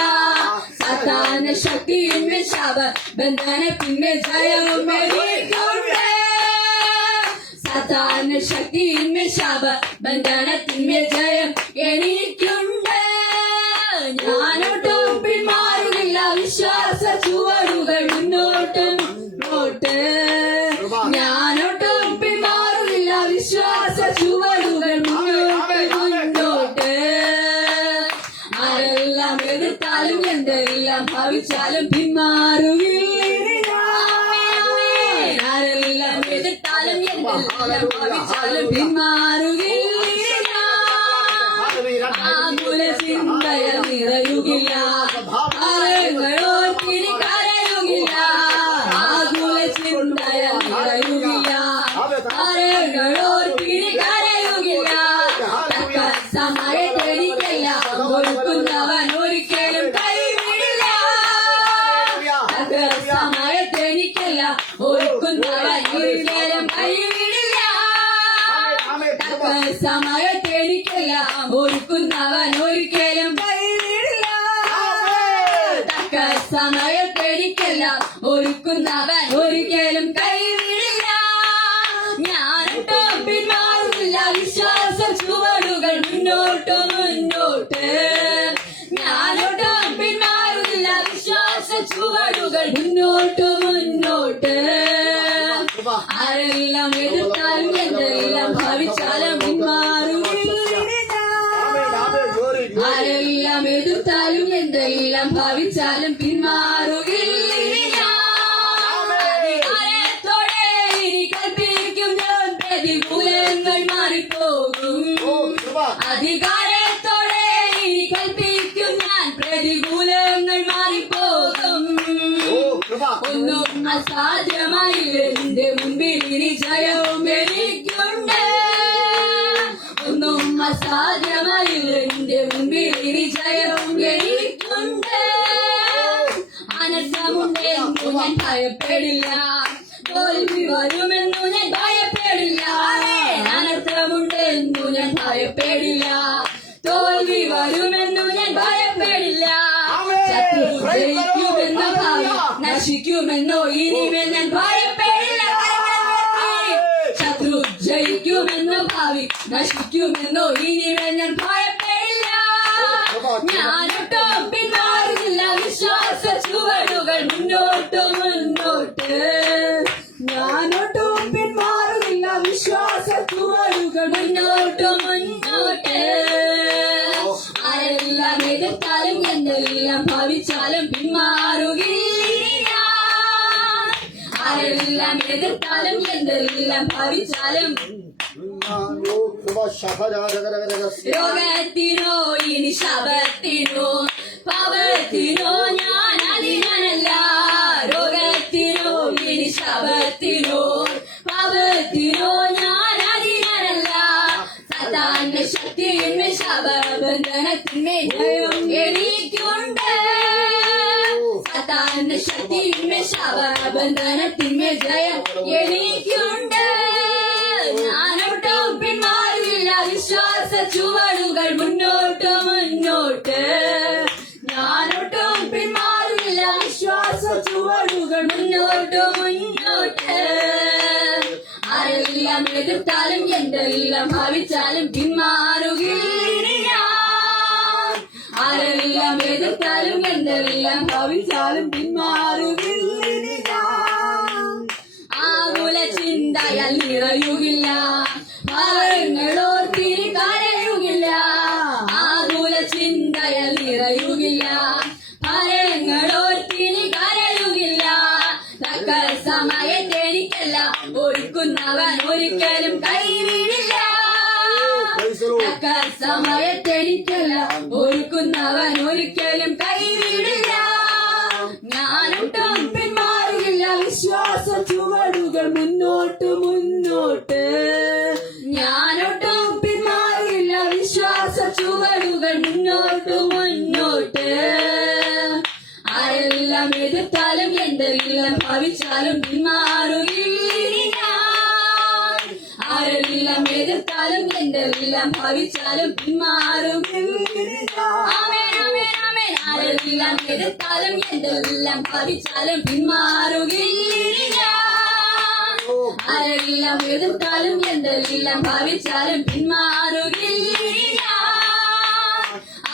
സാത്താന്റെ ശക്തിയിന്മേൽ ശാപ ബന്ധനത്തിന്മേൽ ജയം എനിക്കുണ്ട്. സാത്താന്റെ ശക്തിയിന്മേൽ ശാപ ബന്ധനത്തിന്മേൽ ജയം എനിക്കുണ്ട്. ഞാനൊട്ടും പിന്മാറുകില്ല, വിശ്വാസ ചുവടുകൾ മുന്നോട്ട് മുന്നോട്ട്. ഞാനൊട്ടും പിന്മാറുകില്ല, വിശ്വാസ ചുവടുകൾ ഭാവിച്ചാലും പിന്മാറുകയില്ല. ആരെല്ലാം എതിർത്താലും എന്തെല്ലാം ഭാവിച്ചാലും പിന്മാറുകയില്ല. ആകുല ചിന്തയ നിറയുകില്ല, ആരങ്ങളോർക്കിനി കരയുകില്ല. ആകുല ചിന്തയ നിറയുകില്ല, ആരങ്ങളോർക്കിനി കരയുകില്ല. തക്ക സമയത്തെനിക്കെല്ലാം ഒരുക്കുന്നവൻ ഒരിക്കലും കൈവിടില്ല. തക്ക സമയത്തെനിക്കെല്ലാം ഒരുക്കുന്നവൻ ഒരിക്കലും കൈവിടില്ല. തക്ക സമയത്തെനിക്കെല്ലാം ഒരുക്കുന്നവൻ ഒരിക്കലും കൈവിടില്ല. തക്ക സമയത്തെനിക്കെല്ലാം ഒരുക്കുന്നവൻ ഒരിക്കലും കൈവിടില്ല. ഞാനൊട്ടോ പിന്മാറില്ല, വിശ്വാസ ചുവടുകൾ മുന്നോട്ട് മുന്നോട്ട്. ഞാനൊട്ടോ പിന്മാറില്ല, വിശ്വാസ ചുവടുകൾ മുന്നോട്ട് മുന്നോട്ട്. ആരെല്ലാം എതിർത്താലും എന്തെല്ലാം ഭാവിച്ചാലും പിന്മാറുകയില്ല. ആരെല്ലാം എതിർത്താലും എന്തെല്ലാം ഭാവിച്ചാലും പിന്മാറുകയില്ല. അധികാരത്തോടെ ഇനി കൽപ്പിക്കും ഞാൻ, പ്രതികൂലങ്ങൾ മാറിപ്പോകും. അധികാരത്തോടെ ഇനി കൽപ്പിക്കും ഞാൻ, പ്രതികൂലങ്ങൾ മാറിപ്പോകും. ഒന്നും അസാധ്യമായി എന്റെ മുൻപിൽ ഇനി ജയവും എനിക്കുണ്ട്. ഒന്നും അസാധ്യമായി എന്റെ മുൻപിൽ ഇനി ജയവും എനിക്കുണ്ട്. അനർത്ഥമുണ്ടെന്നു ഞാൻ ഭയപ്പെടില്ല, തോൽവി വരുമെന്നു ഞാൻ ഭയപ്പെടില്ല. അനർത്ഥമുണ്ടെന്നു ഞാൻ ഭയപ്പെടില്ല, തോൽവി വരുമെന്നു ഞാൻ ഭയപ്പെടില്ല. ശത്രു ജയിക്കുമെന്ന ഭാവി നശിക്കുമെന്നോ ഇനിമേൽ ഞാൻ ഭയപ്പെടില്ല. ശത്രു ജയിക്കുമെന്ന ഭാവി നശിക്കുമെന്നോ ഇനിമേൽ ഞാൻ ഭയപ്പെടില്ല. ഞാനൊട്ടും പിന്മാറുന്നില്ല, വിശ്വാസ ചുവടുകൾ മുന്നോട്ട് മുന്നോട്ട്. ഞാനൊട്ടും പിന്മാറുന്നില്ല, വിശ്വാസ ചുവടുകൾ മുന്നോട്ട് മുന്നോട്ട്. ആരെല്ലാം എതിർത്താലും എന്തെല്ലാം ഭാവിച്ചാലും പിന്മാറുകയില്ല. ആരെല്ലാം എതിർത്താലും എന്തെല്ലാം ഭാവിച്ചാലും. രോഗത്തിനോ ഇനി ശാപത്തിനോ പാപത്തിനോ ഞാൻ അധീനനല്ല. രോഗത്തിനോ ഇനി ശാപത്തിനോ പാപത്തിനോ ഞാൻ അധീനനല്ല. സാത്താന്റെ ശക്തിയിന്മേൽ ശാപബന്ധനത്തിന്മേൽ ജയം എനിക്കുണ്ട്. സാത്താന്റെ ശക്തിയിന്മേൽ ശാപബന്ധനത്തിന്മേൽ ജയം എനിക്കുണ്ട്. ഞാനൊട്ടും പിന്മാറില്ല, വിശ്വാസ ചുവടുകൾ മുന്നോട്ട് മുന്നോട്ട്. ഞാനൊട്ടും പിന്മാറില്ല, വിശ്വാസ ചുവടുകൾ മുന്നോട്ട് മുന്നോട്ട്. ആരെല്ലാം എതിർത്താലും എന്തെല്ലാം ഭാവിച്ചാലും പിന്മാറുകയില്ല. ആരെല്ലാം എതിർത്താലും എന്തെല്ലാം ഭാവിച്ചാലും പിന്മാറുകയില്ല. ആകുല ചിന്തയാൽ നിറയുകില്ല, ഭാരങ്ങളോർത്തിനി കരയുകില്ല. ആകുല ചിന്തയാൽ നിറയുകില്ല, ഭാരങ്ങളോർത്തിനി കരയുകില്ല. തക്ക സമയത്തെനിക്കെല്ലാം ഒരുക്കുന്നവൻ ഒരിക്കലും കൈവിടില്ല. തക്ക സമയത്തെനിക്കെല്ലാം ഒരുക്കുന്നവൻ ഒരിക്കലും കൈവിടില്ല. ഞാനൊട്ടും പിന്മാറുകില്ല, വിശ്വാസ ചുവടുകൾ മുന്നോട്ട് മുന്നോട്ട്. ഞാനൊട്ടും പിന്മാറില്ല, വിശ്വാസ ചുവടുകൾ മുന്നോട്ട് മുന്നോട്ട്. ആരെല്ലാം എതിർത്താലും എന്തെല്ലാം ഭാവിച്ചാലും പിന്മാറുകയില്ല. ആരെല്ലാം എതിർത്താലും എന്തെല്ലാം ഭാവിച്ചാലും പിന്മാറുകയില്ല. ആമേൻ ആമേൻ ആമേൻ. ആരെല്ലാം എതിർത്താലും എന്തെല്ലാം ഭാവിച്ചാലും പിന്മാറുകയില്ല. ആരെല്ലാം എതിർത്താലും എന്തെല്ലാം ഭാവിച്ചാലും പിന്മാറുകയില്ല.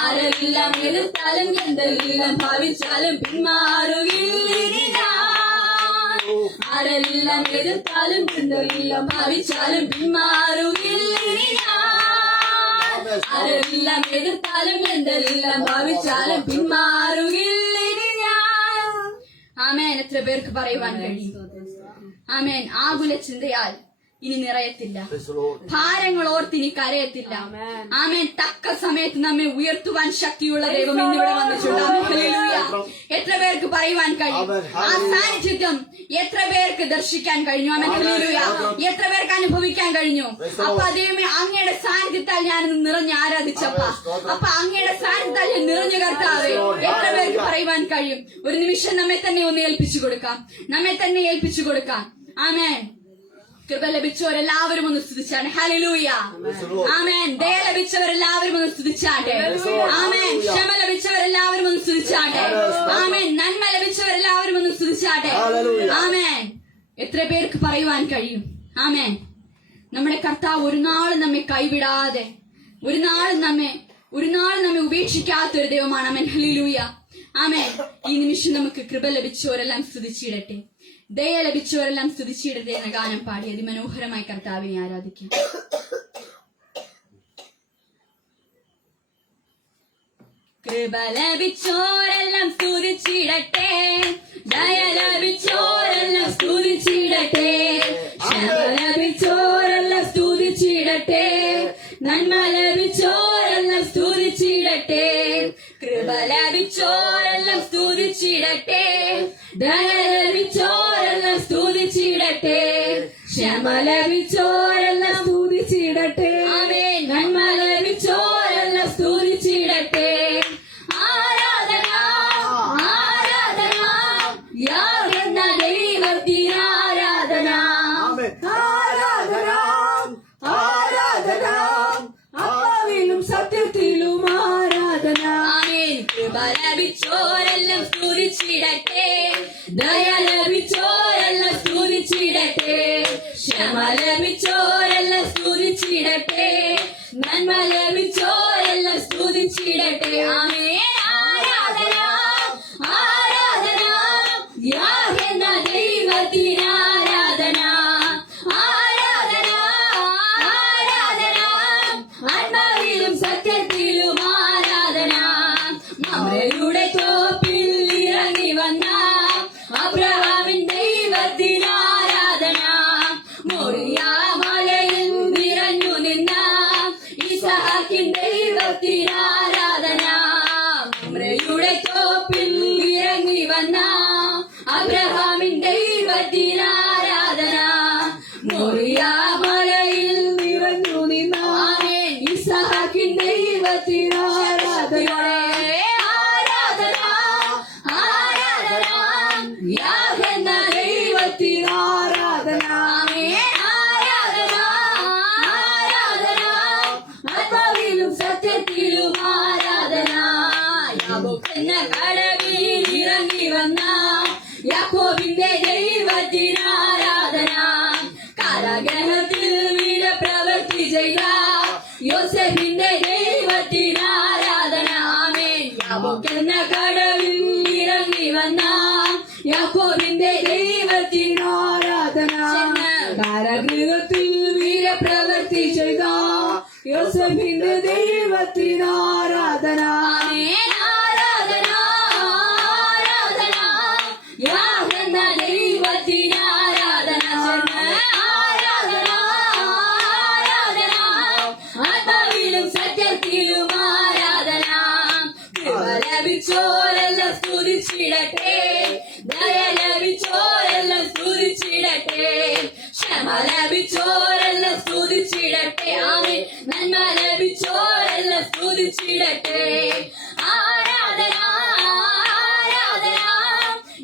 ആരെല്ലാം എതിർത്താലും എന്തെല്ലാം ഭാവിച്ചാലും പിന്മാറുകയില്ല. ആരെല്ലാം എതിർത്താലും എന്തെല്ലാം ഭാവിച്ചാലും പിന്മാറുകയില്ല. ആരെല്ലാം എതിർത്താലും എന്തെല്ലാം ഭാവിച്ചാലും പിന്മാറുകയില്ല. എത്ര പേർക്ക് പറയുവാൻ കഴിയും? ആമേൻ. ആകുല ചിന്തയാൽ ഇനി നിറയത്തില്ല, Praise the Lord. ഭാരങ്ങൾ ഓർത്തിനി കരയത്തില്ല. ആമേൻ. തക്ക സമയത്ത് നമ്മെ ഉയർത്തുവാൻ ശക്തിയുള്ള ദൈവം ഇന്നിവിടെ വന്നിട്ടുണ്ട്. ആമേൻ. ഹല്ലേലൂയ. എത്ര പേർക്ക് പറയുവാൻ കഴിയും? ആ സാന്നിധ്യം എത്ര പേർക്ക് ദർശിക്കാൻ കഴിഞ്ഞു? ആമേൻ. ഹല്ലേലൂയ. എത്ര പേർക്ക് അനുഭവിക്കാൻ കഴിഞ്ഞു? അപ്പൊ ദൈവമേ, അങ്ങയുടെ സാന്നിധ്യത്താൽ ഞാൻ നിറഞ്ഞ് ആരാധിച്ചപ്പ, അപ്പൊ അങ്ങയുടെ സാന്നിധ്യത്താൽ ഞാൻ നിറഞ്ഞു കർത്താവേ, എത്ര പേർക്ക് പറയുവാൻ കഴിയും? ഒരു നിമിഷം നമ്മെ തന്നെ ഒന്ന് ഏൽപ്പിച്ചു കൊടുക്കാം, നമ്മെ തന്നെ ഏൽപ്പിച്ചു കൊടുക്കാം. ആമേൻ. കൃപ ലഭിച്ചവരെല്ലാവരും ഒന്ന് സ്തുതിച്ചാട്ടെ. ഹല്ലേലൂയ. ആമേൻ. ദയ ലഭിച്ചവരെല്ലാവരും ഒന്ന് സ്തുതിച്ചാട്ടെ. ആമേൻ. ക്ഷമ ലഭിച്ചവരെല്ലാവരും ഒന്ന് സ്തുതിച്ചാട്ടെ. ആമേൻ. നന്മ ലഭിച്ചവരെല്ലാവരും ഒന്ന് സ്തുതിച്ചാട്ടെ. ആമേൻ. എത്ര പേർക്ക് പറയുവാൻ കഴിയും? ആമേൻ. നമ്മുടെ കർത്താവ് ഒരു നാളും നമ്മെ കൈവിടാതെ, ഒരു നാളും നമ്മെ ഉപേക്ഷിക്കാത്ത ഒരു ദൈവമാണ്. ആമേൻ. ഹല്ലേലൂയ. ആമേൻ. ഈ നിമിഷം നമുക്ക് കൃപ ലഭിച്ചവരെല്ലാം സ്തുതിച്ചിടട്ടെ, ദയ ലഭിച്ചവരെല്ലാം സ്തുതിച്ചിടട്ടെ എന്ന ഗാനം പാടി അതിമനോഹരമായി കർത്താവിനെ ആരാധിക്കാം. കൃപ ലഭിച്ചോരെല്ലാം സ്തുതിച്ചിടട്ടെ, ദയ ലഭിച്ചോരെല്ലാം സ്തുതിച്ചിടട്ടെ, ക്ഷമ ലഭിച്ചോരെല്ലാം സ്തുതിച്ചിടട്ടെ, നന്മ ലഭിച്ചോരെല്ലാം സ്തുതിച്ചിടട്ടെ. കൃപ ലഭിച്ചോരെല്ലാം സ്തുതിച്ചിടട്ടെ, ദയ ലഭിച്ചോരെല്ലാം സ്തുതിച്ചിടട്ടെ, ക്ഷമ ലഭിച്ചോരെല്ലാം സ്തുതിച്ചിടട്ടെ. ആമേൻ. നന്മ ലഭിച്ചോരെല്ലാം സ്തുതിച്ചിടട്ടെ. ആരാധന ആരാധന യാതെന്ന ദൈവത്തിന് ആരാധന. ആരാധന ആരാധന ആത്മാവിലും സത്യത്തിലും ആരാധന. ആമേൻ. കൃപ ലഭിച്ചോരെല്ലാം സ്തുതിച്ചിടട്ടെ, ദയ ലഭിച്ചോരെല്ലാം സ്തുതിച്ചിടട്ടെ, ക്ഷമ ലഭിച്ചോരെല്ലാം സ്തുതിച്ചിടട്ടെ, നന്മ ലഭിച്ചോരെല്ലാം സ്തുതിച്ചിടട്ടെ. ആമേൻ. ആരാധന ആരാധന യാതെന്ന ദൈവത്തിന് ആരാധന. ആരാധന ആരാധന ആത്മാവിലും സത്യത്തിലും ആരാധന. മമയുടെ തോപ്പിൽ ഇറങ്ങി വന്ന അബ്രഹാമിൻ ദൈവത്തിന് ആരാധന. മോറിയാ മലയിൽ നിറഞ്ഞു നിന്ന ഇസഹാക്കിൻ ദൈവത്തിന് ആരാധന. മമയുടെ തോപ്പിൽ ഇറങ്ങി വന്ന അബ്രഹാമിൻ ദൈവത്തിന് ആരാധന. മോറിയാ മലയിൽ നിറഞ്ഞു നിന്ന ഇസഹാക്കിൻ ദൈവത്തിന് ആരാധന. ആരാധന ആരാധന യാതെന്ന ദൈവത്തിന് ആരാധന. ആരാധന ആരാധന ആത്മാവിലും സത്യത്തിലും ആരാധന. യാക്കോബെന്ന കടവിൽ ഇറങ്ങി വന്ന യാക്കോബിന്റെ ദൈവത്തിന് ആരാധന. കാരാഗൃഹത്തിൽ വീണ പ്രവൃത്തി ചെയ്ത യോസേഫിന്റെ ദൈവത്തിന് ആരാധന. ആമേൻ. യാക്കോബെന്ന കടവിൽ ഇറങ്ങി വന്ന യാക്കോബിന്റെ ദൈവത്തിന് ആരാധന. കാരാഗൃഹത്തിൽ വീര പ്രവൃത്തി ചെയ്ത യോസേഫിന്റെ ദൈവത്തിന് ആരാധന. ആമേൻ. ആരാധന ആരാധന യാതെന്ന ദൈവത്തിന് ആരാധന. ആരാധന ആരാധന ആത്മാവിലും സത്യത്തിലും ആരാധന. കൃപ ലഭിച്ചോരെല്ലാം സ്തുതിച്ചിടട്ടെ, ദയ ലഭിച്ചോരെല്ലാം സ്തുതിച്ചിടട്ടെ, ക്ഷമ ലഭിച്ചോരെല്ലാം സ്തുതിച്ചിടട്ടെ. ആമേൻ. നന്മ ലഭിച്ചോരെല്ലാം സ്തുതിച്ചിടട്ടെ. ആരാധന ആരാധന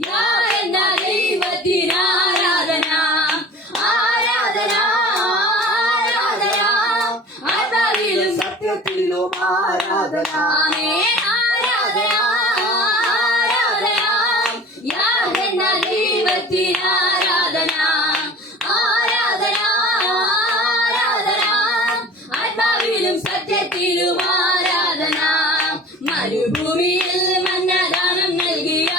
യാതെന്ന ദൈവത്തിന് ആരാധന. ആരാധന ആരാധന ആത്മാവിലും സത്യത്തിലും ആരാധന. ആമേൻ. ആരാധന ആരാധന യാതെന്ന ദൈവത്തിന് ആരാധന. ആരാധന ആരാധന ആത്മാവിലും സത്യത്തിലും ആരാധന. മരുഭൂമിയിൽ മന്നദാനം നൽകിയ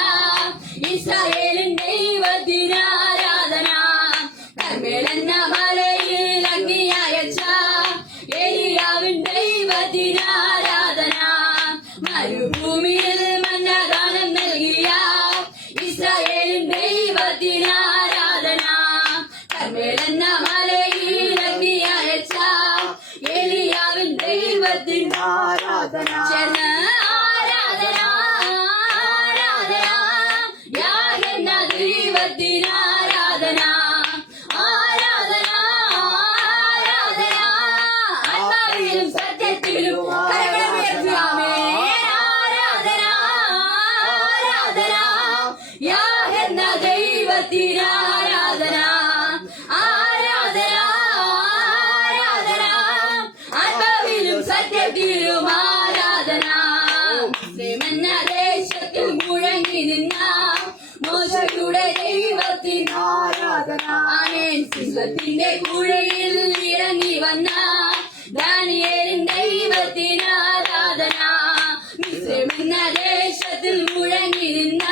ഇസ്രായേലിൻ ദൈവത്തിന് ആരാധന. കർമ്മേലെന്ന മലയിൽ അഗ്നി അയച്ച ഏലിയാവിൻ ദൈവത്തിന് ആരാധന. മരുഭൂമിയിൽ മന്നദാനം നൽകിയ ഇസ്രായേലിൻ ദൈവ ചേർന്ന് ആരാധന ആരാധന യാഗന്ന ദൈവത്തിന് ആരാധന ആരാധന ആരാധന ആത്മാവിലും സത്യത്തിലും കരങ്ങൾ ഉയർത്താമേ ആരാധന ആരാധന യാഗന്ന ദൈവത്തിന് ആരാധന ആരാധന ആരാധന ആത്മാവിലും സത്യത്തിലും ആരാധന ശ്രീമന്ന ദേശത്തിൽ മുഴങ്ങി നിന്ന മോശയുടെ ദൈവത്തിന് ആരാധന ആമേൻ സിംഹത്തിന്റെ കുഴയിൽ ഇറങ്ങി വന്ന ദാനിയേലിൻ ദൈവത്തിന് ആരാധന ശ്രീമന്ന ദേശത്തിൽ മുഴങ്ങി നിന്ന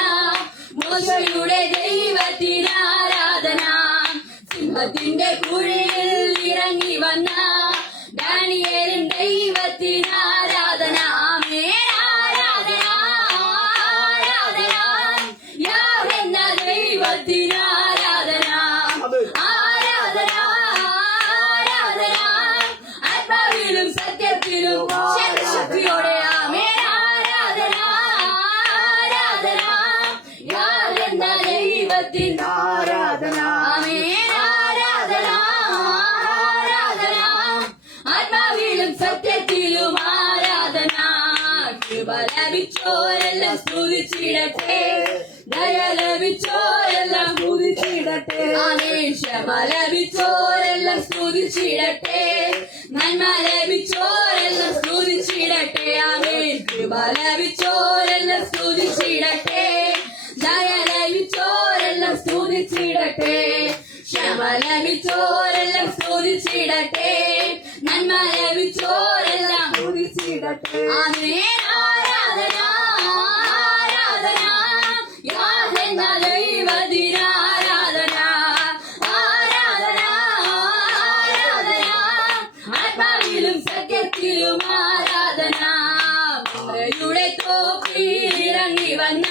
മോശയുടെ ദൈവത്തിന് ആരാധന സിംഹത്തിന്റെ കുഴയിൽ ഇറങ്ങി വന്ന ദാനിയേലിൻ ദൈവത്തിന് ആരാധന ആമേൻ ആരാധന ആരാധന യാഹെന്ന ദൈവത്തിന് ആരാധന ആരാധന ആരാധന ആത്മാവിലും സത്യത്തിലും ശക്തിയോടെ ആമേൻ ആരാധന ആരാധന യാഹെന്ന ദൈവത്തിന് ആരാധന ആമേൻ ആരാധന ആരാധന ആത്മാവിലും സത്യത്തിലും ആരാധന കൃപ ലഭിച്ചോരെല്ലാം സ്തുതിച്ചിടട്ടെ ദയ ലഭിച്ചോരെല്ലാം സ്തുതിച്ചിടട്ടെ ആമേൻ ക്ഷമ ലഭിച്ചോരെല്ലാം സ്തുതിച്ചിടട്ടെ നന്മ ലഭിച്ചോരെല്ലാം സ്തുതിച്ചിടട്ടെ ആമേൻ കൃപ ലഭിച്ചോരെല്ലാം സ്തുതിച്ചിടട്ടെ ദയ ലഭിച്ചോരെല്ലാം സ്തുതിച്ചിടട്ടെ ക്ഷമ ലഭിച്ചോരെല്ലാം സ്തുതിച്ചിടട്ടെ നന്മ ലഭിച്ചോരെല്ലാം സ്തുതിച്ചിടട്ടെ ആമേൻ ആരാധന ആരാധന യാഹെന്ന ദൈവത്തിന് ആരാധന ആരാധന ആരാധന ആത്മാവിലും സത്യത്തിലും ആരാധന മമ്രയുടെ തോപ്പിൽ ഇറങ്ങി വന്ന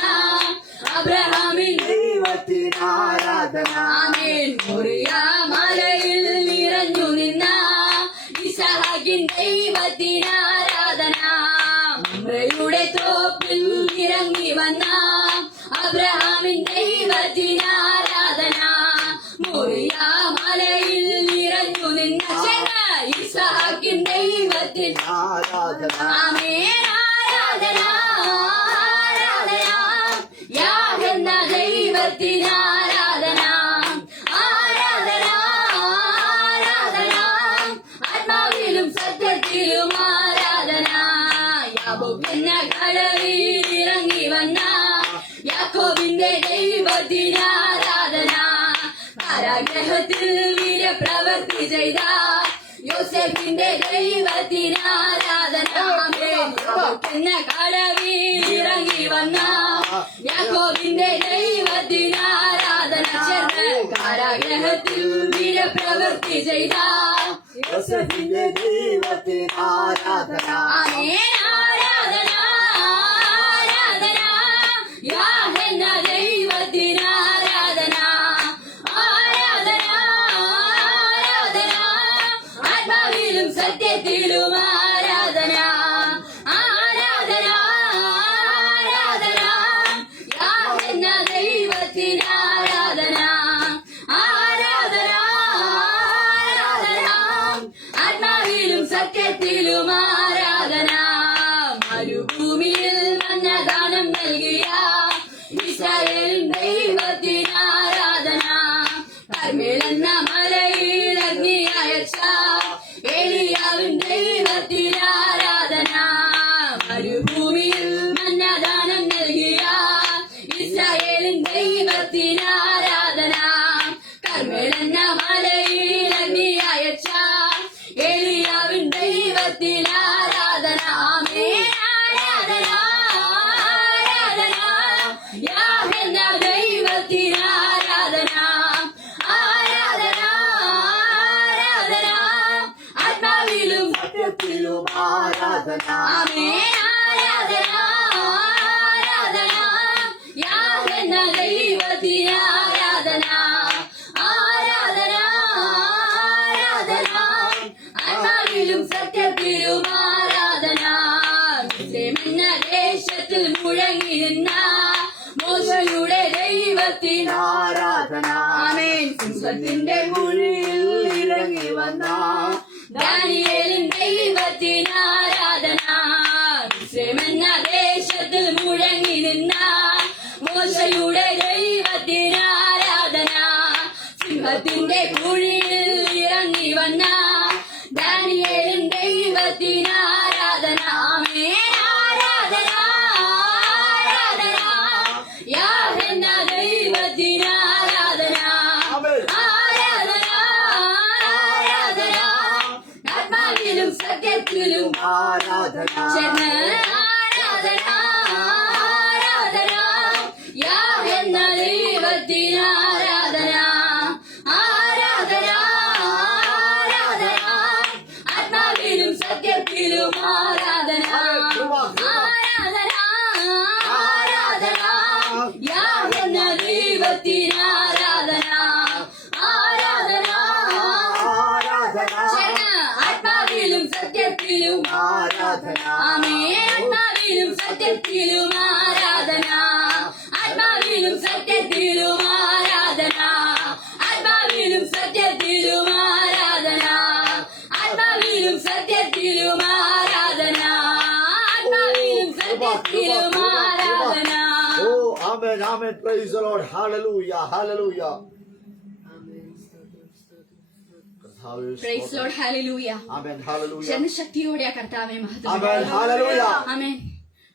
അബ്രഹാമിൻ ദൈവത്തിന് ആരാധന ആമേൻ മോറിയ മലയിൽ നിറഞ്ഞു നിന്ന ഇസഹാക്കിൻ ദൈവത്തിന് ആരാധന മമ്രയുടെ തോപ്പിൽ ഇറങ്ങി വന്ന അബ്രഹാമിൻ ദൈവത്തിന് ആരാധന മോറിയ മലയിൽ നിറഞ്ഞു നിന്ന ഇസഹാക്കിൻ ദൈവത്തിന് ആരാധന ആമേൻ ആരാധന ആരാധന യാഹെന്ന ദൈവത്തിന് ആരാധന ആരാധന ആരാധന ആത്മാവിലും സത്യത്തിലും ആരാധന യാക്കോബിന്റെ കടലിൽ ഇറങ്ങി വന്ന യാക്കോബിന്റെ ദൈവത്തിന് ആരാധന കാരാഗൃഹത്തിൽ വീരപ്രവൃത്തി ചെയ്ത യോസേഫിന്റെ ദൈവത്തിന് ആരാധന എന്ന കടവിൽ ഇറങ്ങി വന്ന യാക്കോബിന്റെ ദൈവത്തിന് ആരാധന ചേർന്ന് കാരാഗൃഹത്തിൽ വീരപ്രവൃത്തി ചെയ്ത യോസേഫിന്റെ ദൈവത്തിന് ആരാധന ആമേൻ ആരാധന ആരാധന യാഹെന്ന ദൈവത്തിന് ആരാധന ആരാധന ആരാധന ആത്മാവിലും സത്യത്തിലും ആരാധന ആരാധന ആരാധന യാഹെന്ന ദൈവത്തിന് ആരാധന ആരാധന ആരാധന ആത്മാവിലും സത്യത്തിലും ആരാധന മരുഭൂമിയിൽ മന്നദാനം നൽകിയ ഇസ്രായേലിൻ ദൈവത്തിന് ആരാധന കർമ്മേൽ എന്ന മലയിൽ അഗ്നി അയച്ച ഏലിയാവിൻ ദൈവത്തിന് ആരാധന മരുഭൂമിയിൽ മന്നദാനം നൽകിയ ഇസ്രായേലിൻ ദൈവത്തിന് ആരാധന കർമ്മേൽ എന്ന മലയിൽ അഗ്നി അയച്ച ഏലിയാവിൻ ദൈവത്തിന് ആരാധന ആമേൻ ആരാധന ആരാധന യാഹെന്ന ദൈവത്തിന് ആരാധന ആരാധന ആരാധന ആത്മാവിലും സത്യത്തിലും ആരാധന ആമേൻ ആരാധന ആരാധന യാഹെന്ന ദൈവത്തിന് ആരാധന ആരാധന ആരാധന ആത്മാവിലും സത്യത്തിലും ആരാധന നിന്ന മോശയുടെ ദൈവത്തിന് ആരാധന. ആമേൻ. സിംഹത്തിന്റെ കുഴിയിൽ ഇറങ്ങി വന്ന ദാനിയേലിൻ ദൈവത്തിന് ആരാധന. മിസ്രയീമെന്ന ദേശത്തിൽ മുഴങ്ങി നിന്ന മോശയുടെ ദൈവത്തിന് ആരാധന. സിംഹത്തിന്റെ കുഴിയിൽ ഇറങ്ങി വന്ന ദാനിയേലിൻ ദൈവത്തിന് ആരാധന. ആമേൻ. ആരാധന ആരാധന യാഹെന്ന ദൈവത്തിന് ആരാധന. ആരാധന ആരാധന ആത്മാവിലും സത്യത്തിലും ആരാധന. ചേർന്ന് ആരാധന ആരാധന യാഹെന്ന ദൈവത്തിന് ആരാധന. ആരാധന ആരാധന ആത്മാവിലും സത്യത്തിലും ആരാധന. ആരാധന ആരാധന യാഹെന്ന ദൈവത്തിന് ആരാധന. ആരാധന ആരാധന. ചേർന്ന് ആത്മാവിലും സത്യത്തിലും ആരാധന. ആമേൻ. ആത്മാവിലും സത്യത്തിലും ആരാധന. ആത്മാവിലും സത്യത്തിലും ആരാധന. ആത്മാവിലും സത്യത്തിലും ആരാധന. ആത്മാവിലും സത്യത്തിലും ആരാധന. ആത്മാവിലും സത്യത്തിലും ആരാധന. Oh, amen, amen. Praise the Lord. Hallelujah, hallelujah. കർത്താവേ, praise Lord. Hallelujah. Amen, hallelujah. ജനശക്തിയോടെ ആ കർത്താവെ Amen, മഹത്വപ്പെടുത്തുന്നു. hallelujah. ആമേൻ.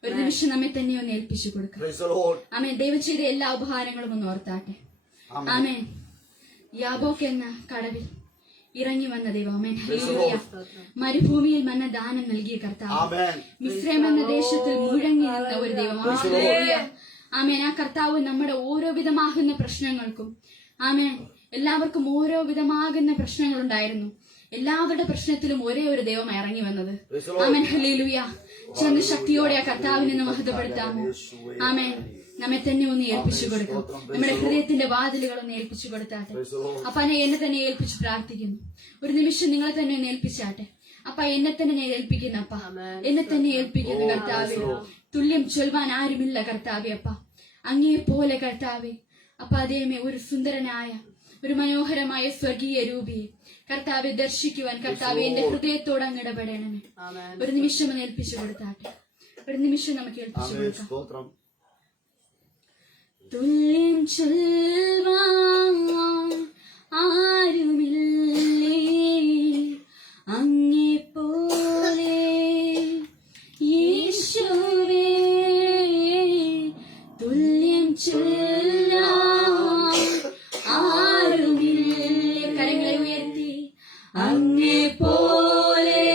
ഒരു നിമിഷം നമ്മെ തന്നെ ഒന്ന് ഏൽപ്പിച്ചു കൊടുക്കാം. Praise the Lord. ആമേൻ. ദൈവം ചെയ്ത എല്ലാ ഉപഹാരങ്ങളും ഒന്ന് ഓർത്താട്ടെ. Amen. ആമേൻ. യാബോക്ക് എന്ന കടവിൽ ഇറങ്ങി വന്ന ദൈവം. ആമേൻ. ഹല്ലേലൂയ. മരുഭൂമിയിൽ മന്ന ദാനം നൽകിയ കർത്താവ്. Amen. മിസ്രയീം എന്ന ദേശത്തിൽ മുഴങ്ങി നിന്ന ഒരു ദൈവം. ആമേൻ. ഹല്ലേലൂയ. ആമേൻ. ആ കർത്താവ് നമ്മുടെ ഓരോ വിധമാകുന്ന പ്രശ്നങ്ങൾക്കും, ആമേൻ, എല്ലാവർക്കും ഓരോ വിധമാകുന്ന പ്രശ്നങ്ങൾ ഉണ്ടായിരുന്നു. എല്ലാവരുടെ പ്രശ്നത്തിലും ഒരേ ഒരു ദൈവം ഇറങ്ങി വന്നത്. ആമേൻ. ഹല്ലേലൂയ. ചെന്ന് ശക്തിയോടെ ആ കർത്താവിനെ ഒന്ന് മഹത്വപ്പെടുത്താമോ? ആമേൻ. നമ്മെ തന്നെ ഒന്ന് ഏൽപ്പിച്ചു കൊടുക്കാം. നമ്മുടെ ഹൃദയത്തിന്റെ വാതിലുകൾ ഒന്ന് ഏൽപ്പിച്ചു കൊടുത്താട്ടെ. അപ്പ എന്നെ തന്നെ ഏൽപ്പിച്ച് പ്രാർത്ഥിക്കുന്നു. ഒരു നിമിഷം നിങ്ങളെ തന്നെ ഒന്ന് ഏൽപ്പിച്ചാട്ടെ. അപ്പ എന്നെ തന്നെ ഞാൻ ഏൽപ്പിക്കുന്നു. അപ്പ എന്നെ തന്നെ ഏൽപ്പിക്കുന്നു കർത്താവെ. തുല്യം ചൊൽവാൻ ആരുമില്ല കർത്താവെ. അപ്പ അങ്ങേ പോലെ കർത്താവെ. അപ്പ അതേമേ ഒരു സുന്ദരനായ ഒരു മനോഹരമായ സ്വർഗീയ രൂപിയെ കർത്താവെ ദർശിക്കുവാൻ കർത്താവെ എന്റെ ഹൃദയത്തോട് അങ്ങ് ഇടപെടണമേ. ഒരു നിമിഷം ഒന്ന് ഏൽപ്പിച്ചു കൊടുത്താട്ടെ. ഒരു നിമിഷം നമുക്ക് ഏൽപ്പിച്ചു Amen. കൊടുക്കാം. സ്തോത്രം. തുല്യം ചൊൽവാൻ ആരുമില്ലേ അങ്ങേ പോലെ യേശുവേ. തുല്യം ചൊല്ലാൻ ആരുമില്ലേ. കരങ്ങളെ ഉയർത്തി അങ്ങേ പോലെ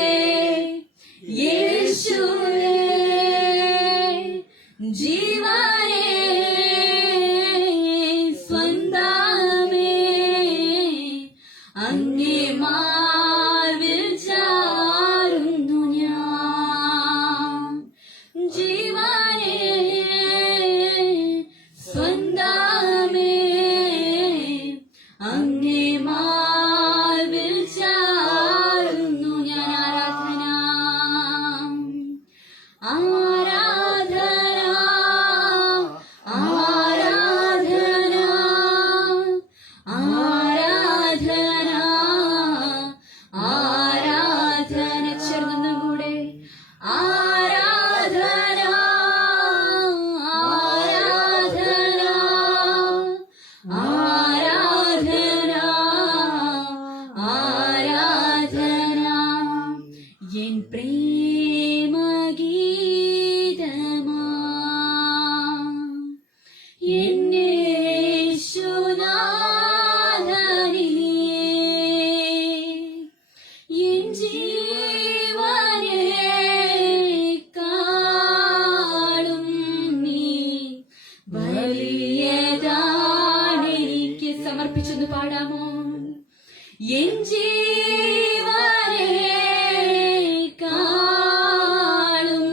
യേശുവേ. ജീവനേ സ്വന്തമേ അങ്ങേ മാർവിൽ ചാരുന്നു ഞാൻ. ജീവനേ സ്വന്തമേ അങ്ങേ മാർവിൽ ചാരുന്നു ഞാൻ. ആരാധന ആരാധന ആരാധന ആരാധന ആരാധന. ചേർന്നും കൂടെ ആരാധന ആരാധന ആരാധന ആരാധന. എൻ പ്രേമഗീതമാ എന്നേശുനാഥനേ. എൻ ജീവനേക്കാളും നീ വലിയതാണെനിക്ക്. സമർപ്പിച്ചൊന്ന് പാടാമോ? എൻ ജീവനേക്കാളും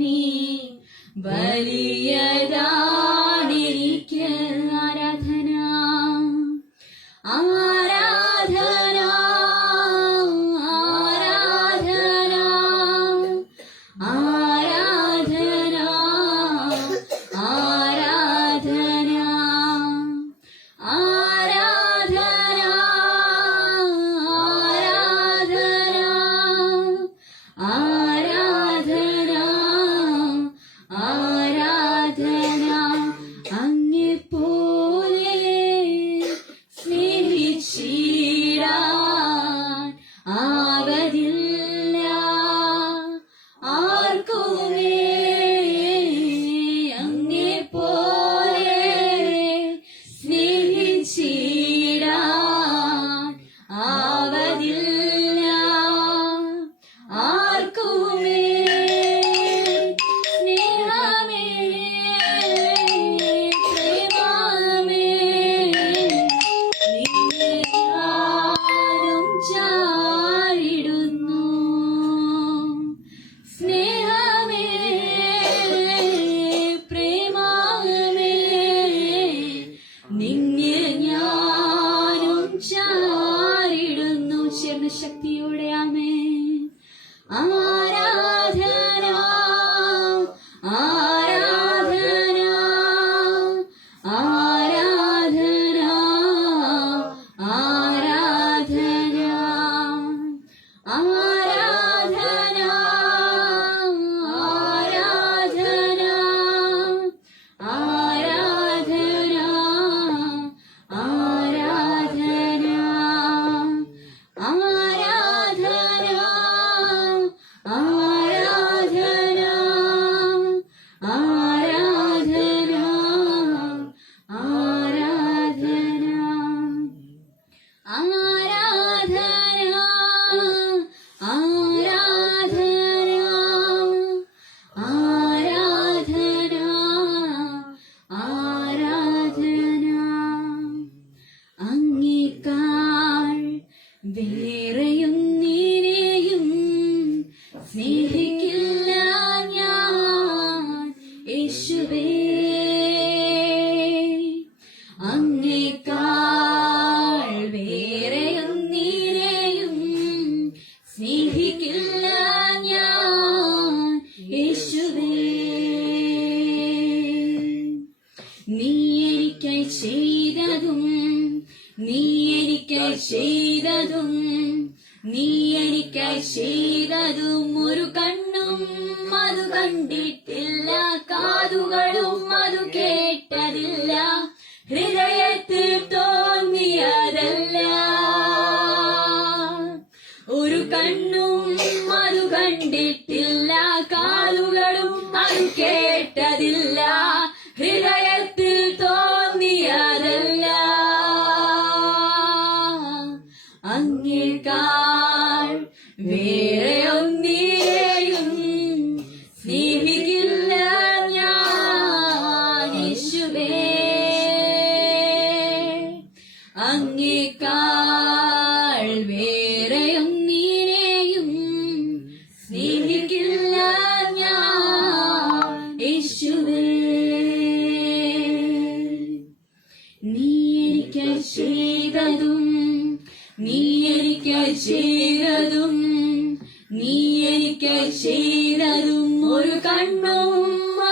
നീ വലിയതാണെനിക്ക്. ആരാധന ആരാധന ആരാധന ആരാധന ആർക്കുമേ അങ്ങെപ്പോലെ സ്നേഹിച്ചിടാൻ ആവതില്ല. ആർക്കുമേ സ്നേഹമേ പ്രേമമേ നിന്നെ ഞാനും ചാരിടുന്നു. സ്നേഹമേ പ്രേമമേ നിന്നെ ഞാനും ചാരിടുന്നു. ചേർന്ന ശക്തിയോടെ ആമേൻ. ആരാധന ആരാധന ആരാധന ആരാധന ആരാധന ആരാധന ആരാധന ആരാധന അങ്ങേക്കാൾ വേറെയൊന്നിനെയും സ്നേഹിക്കില്ല ഞാൻ യേശുവേ. അങ്ങേക്കാൾ വേറെയൊന്നിനെയും സ്നേഹിക്കില്ല ഞാൻ യേശുവേ. നീ എനിക്കായി ചെയ്തതും നീ എനിക്കായി ചെയ്തതും നീ എനിക്കായി ചെയ്തതും ഒരു കണ്ണും അത് കണ്ടിട്ടില്ല, കാതുകളും അത് കേട്ടതില്ല, ഹൃദയത്തിൽ തോന്നിയതല്ല. ഒരു കണ്ണും അത് കണ്ടിട്ടില്ല, കാതുകളും അത് കേട്ടതില്ല, ഹൃദയത്തിൽ തോന്നിയതല്ല. അങ്ങേക്കാൾ വേറെ ഒന്നിനെയും സ്നേഹിക്കില്ല ഞാൻ യേശുവേ. അങ്ങേക്കാൾ വേറെ ഒന്നിനെയും സ്നേഹിക്കില്ല ഞാൻ യേശുവേ. നീ എനിക്കായി ചെയ്തതും നീ എനിക്കായി ചെയ്തതും നീ എനിക്കായി ചെയ്തതും ഒരു കണ്ണും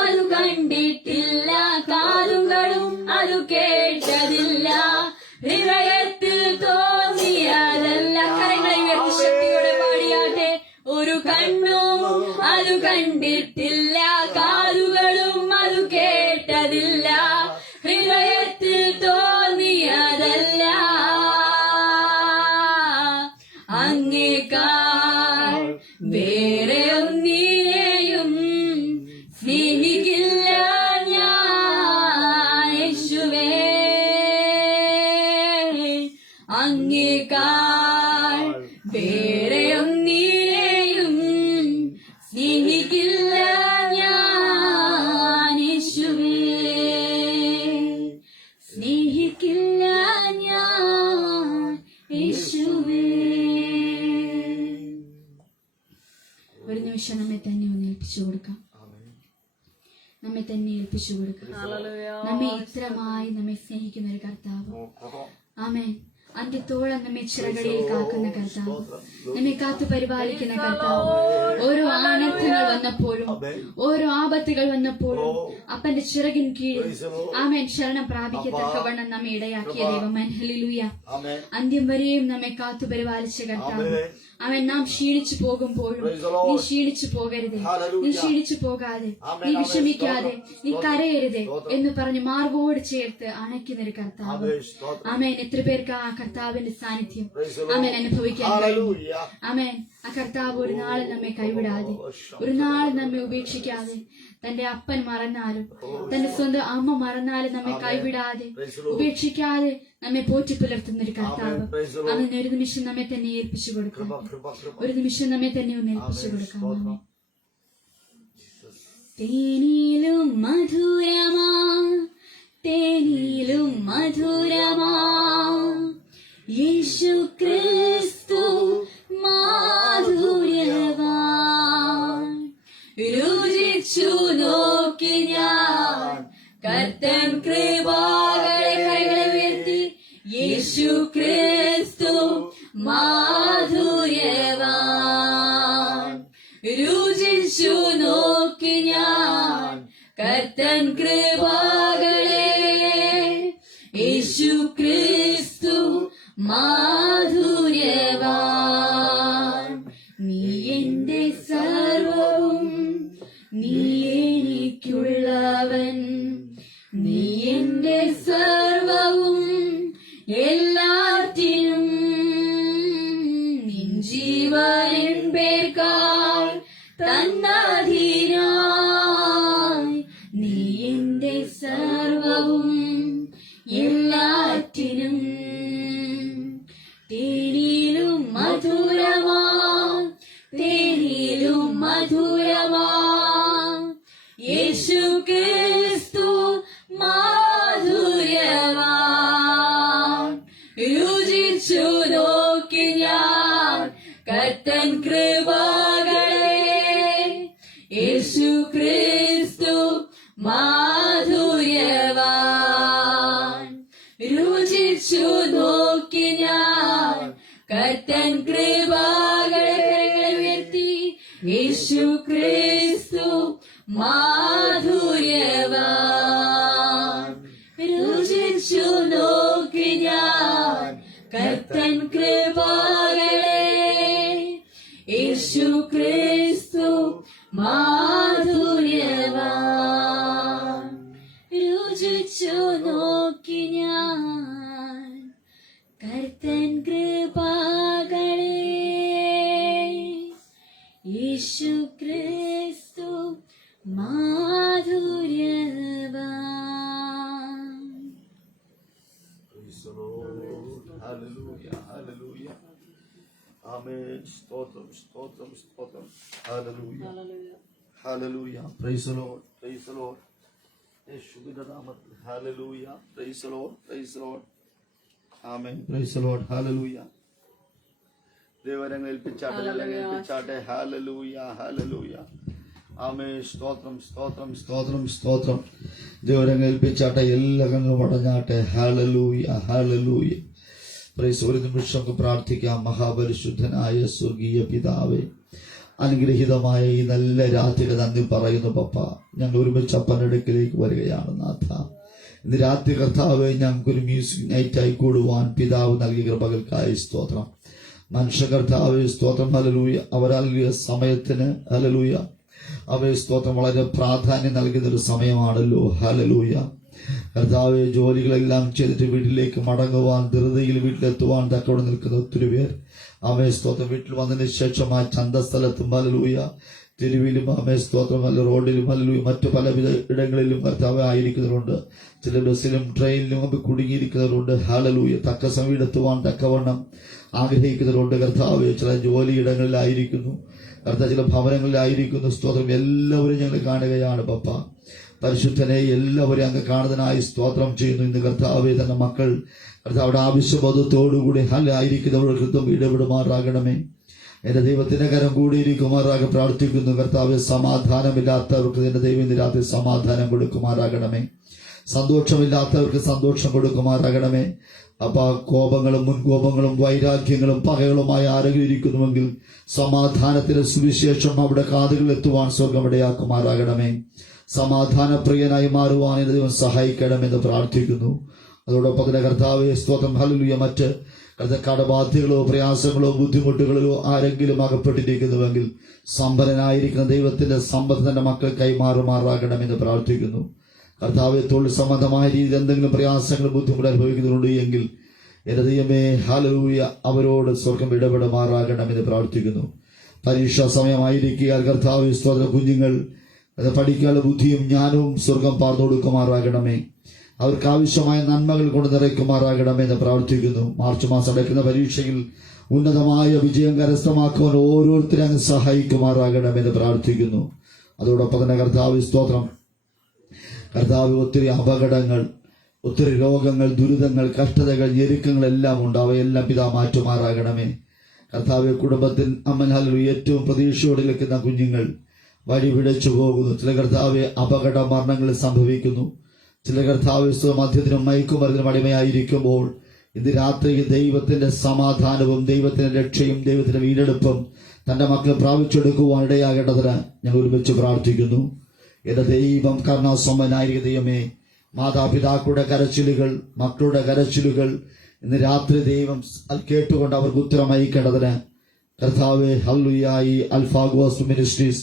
അത് കണ്ടിട്ടില്ല, കാതുകളും അത് കേട്ടതില്ല, ഹൃദയത്തിൽ തോന്നിയതല്ല. കരങ്ങളെ ഉയർത്തി ശക്തിയോടെ പാടിയാട്ടെ. ഒരു കണ്ണും അത് കണ്ടിട്ടില്ല, കാതുകളും അത് കേട്ടതില്ല, ഹൃദയത്തിൽ തോന്നിയതല്ല. അങ്ങേക്കാൾ വേറെ ഒന്നിനെയും സ്നേഹിക്കില്ല ഞാൻ യേശുവേ. അങ്ങേക്കാൾ വേറെ ഒന്നിനെയും സ്നേഹിക്കില്ല ഞാൻ യേശുവേ. സ്നേഹിക്കില്ല ഞാൻ യേശുവേ. ഒരു നിമിഷം നമ്മെ തന്നെ ഒന്ന് ഏൽപ്പിച്ചു കൊടുക്കാം. നമ്മെ തന്നെ ഏൽപ്പിച്ചു കൊടുക്കാം. നമ്മെ ഇത്രമായി നമ്മെ സ്നേഹിക്കുന്ന ഒരു കർത്താവ്. ആമേൻ. അന്ത്യത്തോളം നമ്മെ ചിറകളിൽ കാക്കുന്ന കർത്താവ്, നമ്മെ കാത്തു പരിപാലിക്കുന്ന കർത്താവ്. ഓരോ അനർത്ഥങ്ങൾ വന്നപ്പോഴും ഓരോ ആപത്തുകൾ വന്നപ്പോഴും അപ്പന്റെ ചിറകിൻ കീഴിൽ ആമേൻ ശരണം പ്രാപിക്കത്തക്കവണ്ണം നമ്മെ ഇടയാക്കിയ ദൈവം. ഹല്ലേലൂയ. അന്ത്യം വരെയും നമ്മെ കാത്തു പരിപാലിച്ച കർത്താവ്. അവൻ നാം ക്ഷീണിച്ചു പോകുമ്പോഴും Praise the Lord. നീ ക്ഷീണിച്ചു പോകരുതേ, Hallelujah. നീ ക്ഷീണിച്ചു പോകാതെ, Amen, നീ amen. വിഷമിക്കാതെ, നീ സ്തോത്രം. കരയരുതേ സ്തോത്രം. എന്ന് പറഞ്ഞ് മാർഗോട് ചേർത്ത് അണയ്ക്കുന്നൊരു കർത്താവ്. Amen. സ്തോത്രം. ആമേൻ. എത്ര പേർക്ക് ആ കർത്താവിന്റെ സാന്നിധ്യം Praise the Lord. ആമേൻ അനുഭവിക്കാൻ കഴിയും? Hallelujah. ആമേൻ. ആ കർത്താവ് ഒരു നാളും നമ്മെ കൈവിടാതെ, ഒരു നാളും നമ്മെ ഉപേക്ഷിക്കാതെ, തന്റെ അപ്പൻ മറന്നാലും തന്റെ സ്വന്തം അമ്മ മറന്നാലും നമ്മെ കൈവിടാതെ, ഉപേക്ഷിക്കാതെ നമ്മെ പോറ്റി പുലർത്തുന്ന ഒരു കർത്താവ്. അങ്ങനെ ഒരു നിമിഷം നമ്മെ തന്നെ ഏൽപ്പിച്ചു കൊടുക്കാം. ഒരു നിമിഷം നമ്മെ തന്നെ ഒന്ന് ഏൽപ്പിച്ചു കൊടുക്കാം. ആമേൻ. തേനിലും മധുരമാ, തേനിലും മധുരമാ യേശു ക്രിസ്തു മാധുര്യവാൻ. രുചിച്ചു നോക്കി ഞാൻ കർത്തൻ കൃപാകളെ, കൈകളെ ഉയർത്തി, യേശു ക്രിസ്തു മാധുര്യവാൻ. രുചിച്ചു നോക്കി ഞാൻ കർത്തൻ കൃപാകളെ, യേശു ക്രിസ്തു മാധുര്യവാൻ. നീ എന്റെ സർവവും, നീ എനിക്കുള്ളവൻ, നീ എന്റെ സർവവും എല്ലാറ്റിനും, നിൻ ജീവൻ പേർക്കാൽ തന്നധീനായി, നീ എന്റെ സർവവും എല്ലാറ്റിനും. തേനിലും മധുരമാ, തേനിലും മധുരമാ യേശു ക്രിസ്തു മാധുര്യവാൻ. രുചിച്ചു നോക്കി ഞാൻ കർത്തൻ കൃപാകളെ, യേശു ക്രിസ്തു മാധുര്യവാൻ. രുചിച്ചു നോക്കി ഞാൻ കർത്തൻ കൃപാകളെ, ഉയർത്തി, യേശു ക്രിസ്തു മാധുര്യവാൻ. രുചിച്ചു നോക്കി ഞാൻ കർത്തൻ കൃപാകളെ, യേശു ക്രിസ്തു മാധുര്യവാൻ. രുചിച്ചു നോക്കി ഞാൻ കർത്തൻ കൃപാകളെ, യേശു ക്രിസ്തു മാധുര്യവാൻ. Praise the Lord. Hallelujah. Hallelujah. Amen. സ്തോത്രം, സ്തോത്രം, സ്തോത്രം. Hallelujah. Hallelujah. Praise the Lord. Praise the Lord. യേശുവിന്റെ നാമത്തിൽ. Hallelujah. Praise the Lord. Praise the Lord. Amen. Praise the Lord. Hallelujah. ദൈവരങ്ങൾ ഏൽപ്പിച്ചാട്ടെ. Hallelujah. Hallelujah. ആമേൻ. സ്തോത്രം, സ്തോത്രം, സ്തോത്രം, സ്തോത്രം. ദൈവരങ്ങൾ ഏൽപ്പിച്ചാട്ടെ. എല്ലാ കണ്ണും അടഞ്ഞാട്ടെ. Hallelujah. Hallelujah. പ്രൈസ്. ഒരു നിമിഷം നമുക്ക് പ്രാർത്ഥിക്കാം. മഹാപരിശുദ്ധനായ സ്വർഗീയ പിതാവേ, അനുഗ്രഹീതമായ ഈ നല്ല രാത്രിയുടെ നന്ദി പറയുന്നു പപ്പ. ഞങ്ങൾ ഒരുമിച്ച് അപ്പന്റെ അടുക്കിലേക്ക് വരികയാണ് നാഥ. ഇന്ന് രാത്രി കർത്താവെ, ഞങ്ങൾക്കൊരു മ്യൂസിക് നൈറ്റായി കൂടുവാൻ പിതാവ് നൽകിയ കൃപകൾക്കായി സ്തോത്രം. മനുഷ്യ കർത്താവെ സ്തോത്രം. ഹല്ലേലൂയ. അവരാൽ സമയത്തിന് ഹല്ലേലൂയ അവയെ സ്തോത്രം വളരെ പ്രാധാന്യം നൽകുന്ന ഒരു സമയമാണല്ലോ. ഹല്ലേലൂയ. കർത്താവെ, ജോലികളെല്ലാം ചെയ്തിട്ട് വീട്ടിലേക്ക് മടങ്ങുവാൻ, ധൃതിയിൽ വീട്ടിലെത്തുവാൻ തക്കവിടെ നിൽക്കുന്ന ഒത്തിരി പേർ അവയെ സ്തോത്രം വീട്ടിൽ വന്നതിന് ശേഷം ആ ചന്തസ്ഥലത്തും ഹല്ലേലൂയ തെരുവിലും അവയെ സ്തോത്രം അല്ല റോഡിലും ഹല്ലേലൂയ മറ്റു പലവിധ ഇടങ്ങളിലും കർത്താവ് ആയിരിക്കുന്നവരുണ്ട്. ചില ബസ്സിലും ട്രെയിനിലും ഒക്കെ കുടുങ്ങിയിരിക്കുന്നവരുണ്ട്. ഹല്ലേലൂയ. തക്ക സമയത്തെത്തുവാൻ തക്കവണ്ണം ആഗ്രഹിക്കുന്നവരുണ്ട്. കർത്താവ് ചില ജോലിയിടങ്ങളിലായിരിക്കുന്നു, കർത്താവ് ചില ഭവനങ്ങളിലായിരിക്കുന്നു. സ്തോത്രം. എല്ലാവരും ഞങ്ങൾ കാണുകയാണ് പപ്പ. പരിശുദ്ധനെ എല്ലാവരെയും അങ്ങ് കാണുന്നതിനായി സ്തോത്രം ചെയ്യുന്നു. ഇന്ന് കർത്താവെ, തന്നെ മക്കൾ കർത്താവിടെ ആവശ്യബോധത്തോടുകൂടി ആയിരിക്കുന്നവരുടെ കൃത്യം ഇടപെടുമാറാകണമേ. എന്റെ ദൈവത്തിന്റെ കരം കൂടിയിരിക്കുമാറാകെ പ്രാർത്ഥിക്കുന്നു. കർത്താവെ, സമാധാനമില്ലാത്തവർക്ക് എന്റെ ദൈവം ഇന്ന് രാത്രി സമാധാനം കൊടുക്കുമാറാകണമേ. സന്തോഷമില്ലാത്തവർക്ക് സന്തോഷം കൊടുക്കുമാറാകണമേ. അപ്പൊ കോപങ്ങളും മുൻകോപങ്ങളും വൈരാഗ്യങ്ങളും പകകളുമായി ആരെങ്കിലും ഇരിക്കുന്നുവെങ്കിൽ സമാധാനത്തിന്റെ സുവിശേഷം അവിടെ കാതുകളിൽ എത്തുവാൻ സ്വർഗം ഇടയാക്കുമാറാകണമേ. സമാധാനപ്രിയനായി മാറുവാൻ എന്റെ ദൈവം സഹായിക്കണമെന്ന് പ്രാർത്ഥിക്കുന്നു. അതോടൊപ്പം തന്നെ കർത്താവെ സ്തോത്രം ഹല്ലേലൂയ മറ്റ് കടബാധ്യതകളോ പ്രയാസങ്ങളോ ബുദ്ധിമുട്ടുകളിലോ ആരെങ്കിലും അകപ്പെട്ടിരിക്കുന്നുവെങ്കിൽ സമ്പന്നനായിരിക്കുന്ന ദൈവത്തിന്റെ സമ്പത്ത് തന്റെ മക്കൾ കൈമാറുമാറാകണമെന്ന് പ്രാർത്ഥിക്കുന്നു. കർത്താവെ, തൊഴിൽ സംബന്ധമായ രീതിയിൽ എന്തെങ്കിലും പ്രയാസങ്ങൾ ബുദ്ധിമുട്ട് അനുഭവിക്കുന്നുണ്ട് എങ്കിൽ എന്റെ ദൈവമേ, ഹല്ലേലൂയ, അവരോട് സ്വർഗം ഇടപെടുമാറാകണമെന്ന് പ്രാർത്ഥിക്കുന്നു. പരീക്ഷാ സമയമായിരിക്കുക കർത്താവെ, സ്തോത്രം, കുഞ്ഞുങ്ങൾ പഠിക്കാനുള്ള ബുദ്ധിയും ജ്ഞാനവും സ്വർഗം പാർന്നു കൊടുക്കുമാറാകണമേ. അവർക്ക് ആവശ്യമായ നന്മകൾ കൊണ്ട് നിറയ്ക്കുമാറാകണമെന്ന് പ്രാർത്ഥിക്കുന്നു. മാർച്ച് മാസം നടക്കുന്ന പരീക്ഷയിൽ ഉന്നതമായ വിജയം കരസ്ഥമാക്കുവാൻ ഓരോരുത്തരും അങ്ങ് സഹായിക്കുമാറാകണമെന്ന് പ്രാർത്ഥിക്കുന്നു. അതോടൊപ്പം തന്നെ കർത്താവ്, സ്തോത്രം, കർത്താവ്, ഒത്തിരി അപകടങ്ങൾ, ഒത്തിരി രോഗങ്ങൾ, ദുരിതങ്ങൾ, കഷ്ടതകൾ, ഞെരുക്കങ്ങൾ എല്ലാം ഉണ്ട്. അവയെല്ലാം പിതാ മാറ്റുമാറാകണമേ. കർത്താവ്, കുടുംബത്തിൽ ഏറ്റവും പ്രതീക്ഷയോടെ നിൽക്കുന്ന കുഞ്ഞുങ്ങൾ വഴി പിഴച്ചു പോകുന്നു. ചില കർത്താവ് അപകട മരണങ്ങൾ സംഭവിക്കുന്നു. ചില കർത്താവ് മദ്യത്തിനും മയക്കുമരുന്നിനും അടിമയായിരിക്കുമ്പോൾ ഇന്ന് രാത്രി ദൈവത്തിന്റെ സമാധാനവും ദൈവത്തിന്റെ രക്ഷയും ദൈവത്തിന്റെ വീണ്ടെടുപ്പും തന്റെ മക്കൾ പ്രാപിച്ചെടുക്കുവാൻ ഇടയാകേണ്ടതിന് ഞങ്ങൾ ഒരുമിച്ച് പ്രാർത്ഥിക്കുന്നു. എന്റെ ദൈവം കരുണാസമ്പന്നനായിരിക്കുന്ന ദൈവമേ, മാതാപിതാക്കളുടെ കരച്ചിലുകൾ, മക്കളുടെ കരച്ചിലുകൾ ഇന്ന് രാത്രി ദൈവം കേട്ടുകൊണ്ട് അവർക്ക് ഉത്തരം അയക്കേണ്ടതിന് കർത്താവെ, ഹല്ലേലൂയ, ഈ അൽഫാ ഗോസ്പൽ മിനിസ്ട്രീസ്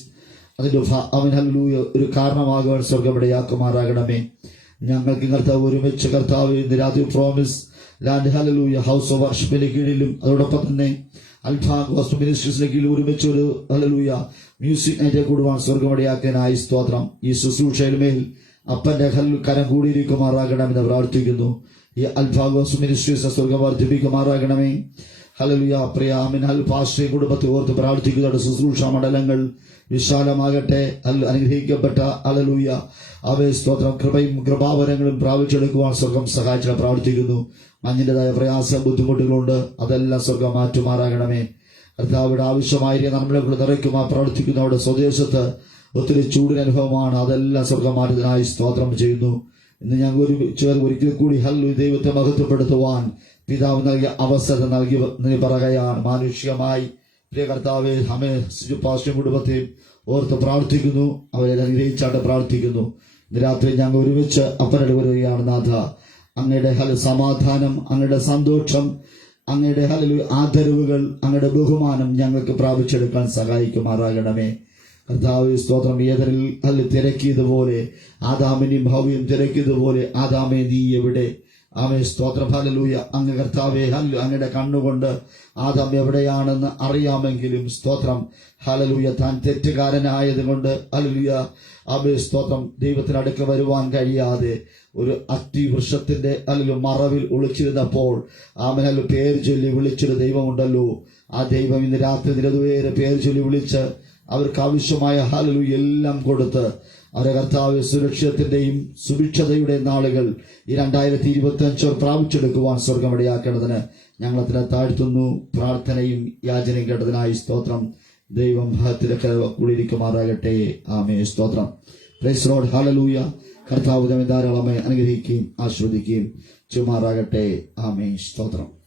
അതിന്റെ അവൻ ഹല്ലേലൂയ ഒരു കാരണമാകുവാൻ സ്വർഗ്ഗം ഇടയാക്കുമാറാകണമേ. ഞങ്ങൾക്ക് കർത്താവ് ഒരുമിച്ച് കർത്താവ് ഇന്ന് രാത്രി Promise Land Hallelujah House of വർഷിപ്പിന് കീഴിലും അതോടൊപ്പം തന്നെ അൽഫാ ഗോസ്പൽ മിനിസ്ട്രീസിന് കീഴിൽ ഒരുമിച്ച് ഒരു ഹല്ലേലൂയ മ്യൂസിക് നൈറ്റ് കൂടുവാൻ സ്വർഗ്ഗം ഇടയാക്കാനായി സ്തോത്രം. ഈ ശുശ്രൂഷയിൽ മേൽ അപ്പന്റെ കരം കൂടിയിരിക്കുമാറാകണമെന്ന് പ്രാർത്ഥിക്കുന്നു. ഈ അൽഫാ ഗോസ്പൽ മിനിസ്ട്രീസ് സ്വർഗ്ഗം വർദ്ധിപ്പിക്കുമാറാകണമേ. ഹല്ലേലൂയ. പ്രിയാമിൻ പാസ്റ്റർ കുടുംബത്തെ ഓർത്ത് പ്രാർത്ഥിക്കുന്നവരുടെ ശുശ്രൂഷ മണ്ഡലങ്ങൾ വിശാലമാകട്ടെ. അനുഗ്രഹിക്കപ്പെട്ട ഹല്ലേലൂയ അവയെ സ്തോത്രം കൃപയും കൃപാവരങ്ങളും പ്രാപിച്ചെടുക്കുവാൻ സ്വർഗം സഹായിച്ചാൽ പ്രാർത്ഥിക്കുന്നു. മഞ്ഞിൻ്റെതായ പ്രയാസം ബുദ്ധിമുട്ടുകളുണ്ട്, അതെല്ലാം സ്വർഗം മാറ്റുമാറാകണമേ. കർത്താവിടെ ആവശ്യമായ നമ്മളെ നിറയ്ക്കുമാ പ്രാർത്ഥിക്കുന്നു. അവിടെ സ്വദേശത്ത് ഒത്തിരി ചൂടിന് അനുഭവമാണ്, അതെല്ലാം സ്വർഗം മാറ്റുന്നതിനായി സ്തോത്രം ചെയ്യുന്നു. ഇന്ന് ഞങ്ങൾ ഒരിക്കൽ കൂടി ഹല്ലേലൂയ ദൈവത്തെ മഹത്വപ്പെടുത്തുവാൻ പിതാവ് നൽകിയ അവസരം നൽകി പറയുകയാണ്. മാനുഷികമായി പ്രിയ കർത്താവെ, അമ്മേ പാസ്റ്റർ കുടുംബത്തെയും ഓർത്ത് പ്രാർത്ഥിക്കുന്നു. അവരെ അനുഗ്രഹിച്ചാട്ട് പ്രാർത്ഥിക്കുന്നു. ഇന്ന് രാത്രി ഞങ്ങൾ ഒരുമിച്ച് അപ്പനോട് വരികയാണ്. നാഥ, അങ്ങയുടെ സമാധാനം, അങ്ങയുടെ സന്തോഷം, അങ്ങയുടെ ആദരവുകൾ, അങ്ങയുടെ ബഹുമാനം ഞങ്ങൾക്ക് പ്രാപിച്ചെടുക്കാൻ സഹായിക്കുമാറാകണമേ. കർത്താവ് സ്തോത്രം. ഏതനിൽ തിരക്കിയതുപോലെ ആദാമിനെയും ഹവ്വയും തിരക്കിയതുപോലെ ആദാമേ നീ എവിടെ? ആമേ സ്തോത്രം. ഹല്ലേലൂയ. അങ്ങ് കർത്താവേ, അങ്ങയുടെ കണ്ണുകൊണ്ട് ആദാം എവിടെയാണെന്ന് അറിയാമെങ്കിലും സ്തോത്രം ഹല്ലേലൂയ താൻ തെറ്റുകാരനായതുകൊണ്ട് ഹല്ലേലൂയ ആമേ സ്തോത്രം ദൈവത്തിന് അടുക്ക വരുവാൻ കഴിയാതെ ഒരു അത്തിവൃക്ഷത്തിന്റെ മറവിൽ ഒളിച്ചിരുന്നപ്പോൾ ആമേൻ പേര് ചൊല്ലി വിളിച്ചൊരു ദൈവമുണ്ടല്ലോ. ആ ദൈവം ഇന്ന് രാത്രി നിരതുവേറെ പേര് ചൊല്ലി വിളിച്ച് അവർക്ക് ആവശ്യമായ ഹല്ലേലൂയ എല്ലാം കൊടുത്ത് അവരെ കർത്താവ് സുരക്ഷിതത്തിന്റെയും സുഭിക്ഷതയുടെ നാളുകൾ ഈ 2025 പ്രാപിച്ചെടുക്കുവാൻ സ്വർഗമിടയാക്കേണ്ടതിന് ഞങ്ങളതിനെ താഴ്ത്തുന്നു. പ്രാർത്ഥനയും യാചനയും കേട്ടതിനായി സ്തോത്രം. ദൈവം ഭക്തിരൊക്കെ കൂടിയിരിക്കുമാറാകട്ടെ. ആമേ സ്തോത്രം. Praise the Lord. ഹല്ലേലൂയ. കർത്താവ് ധാരാളമായി അനുഗ്രഹിക്കുകയും ആസ്വദിക്കുകയും ചെയ്യുമാറാകട്ടെ. ആമേ സ്തോത്രം.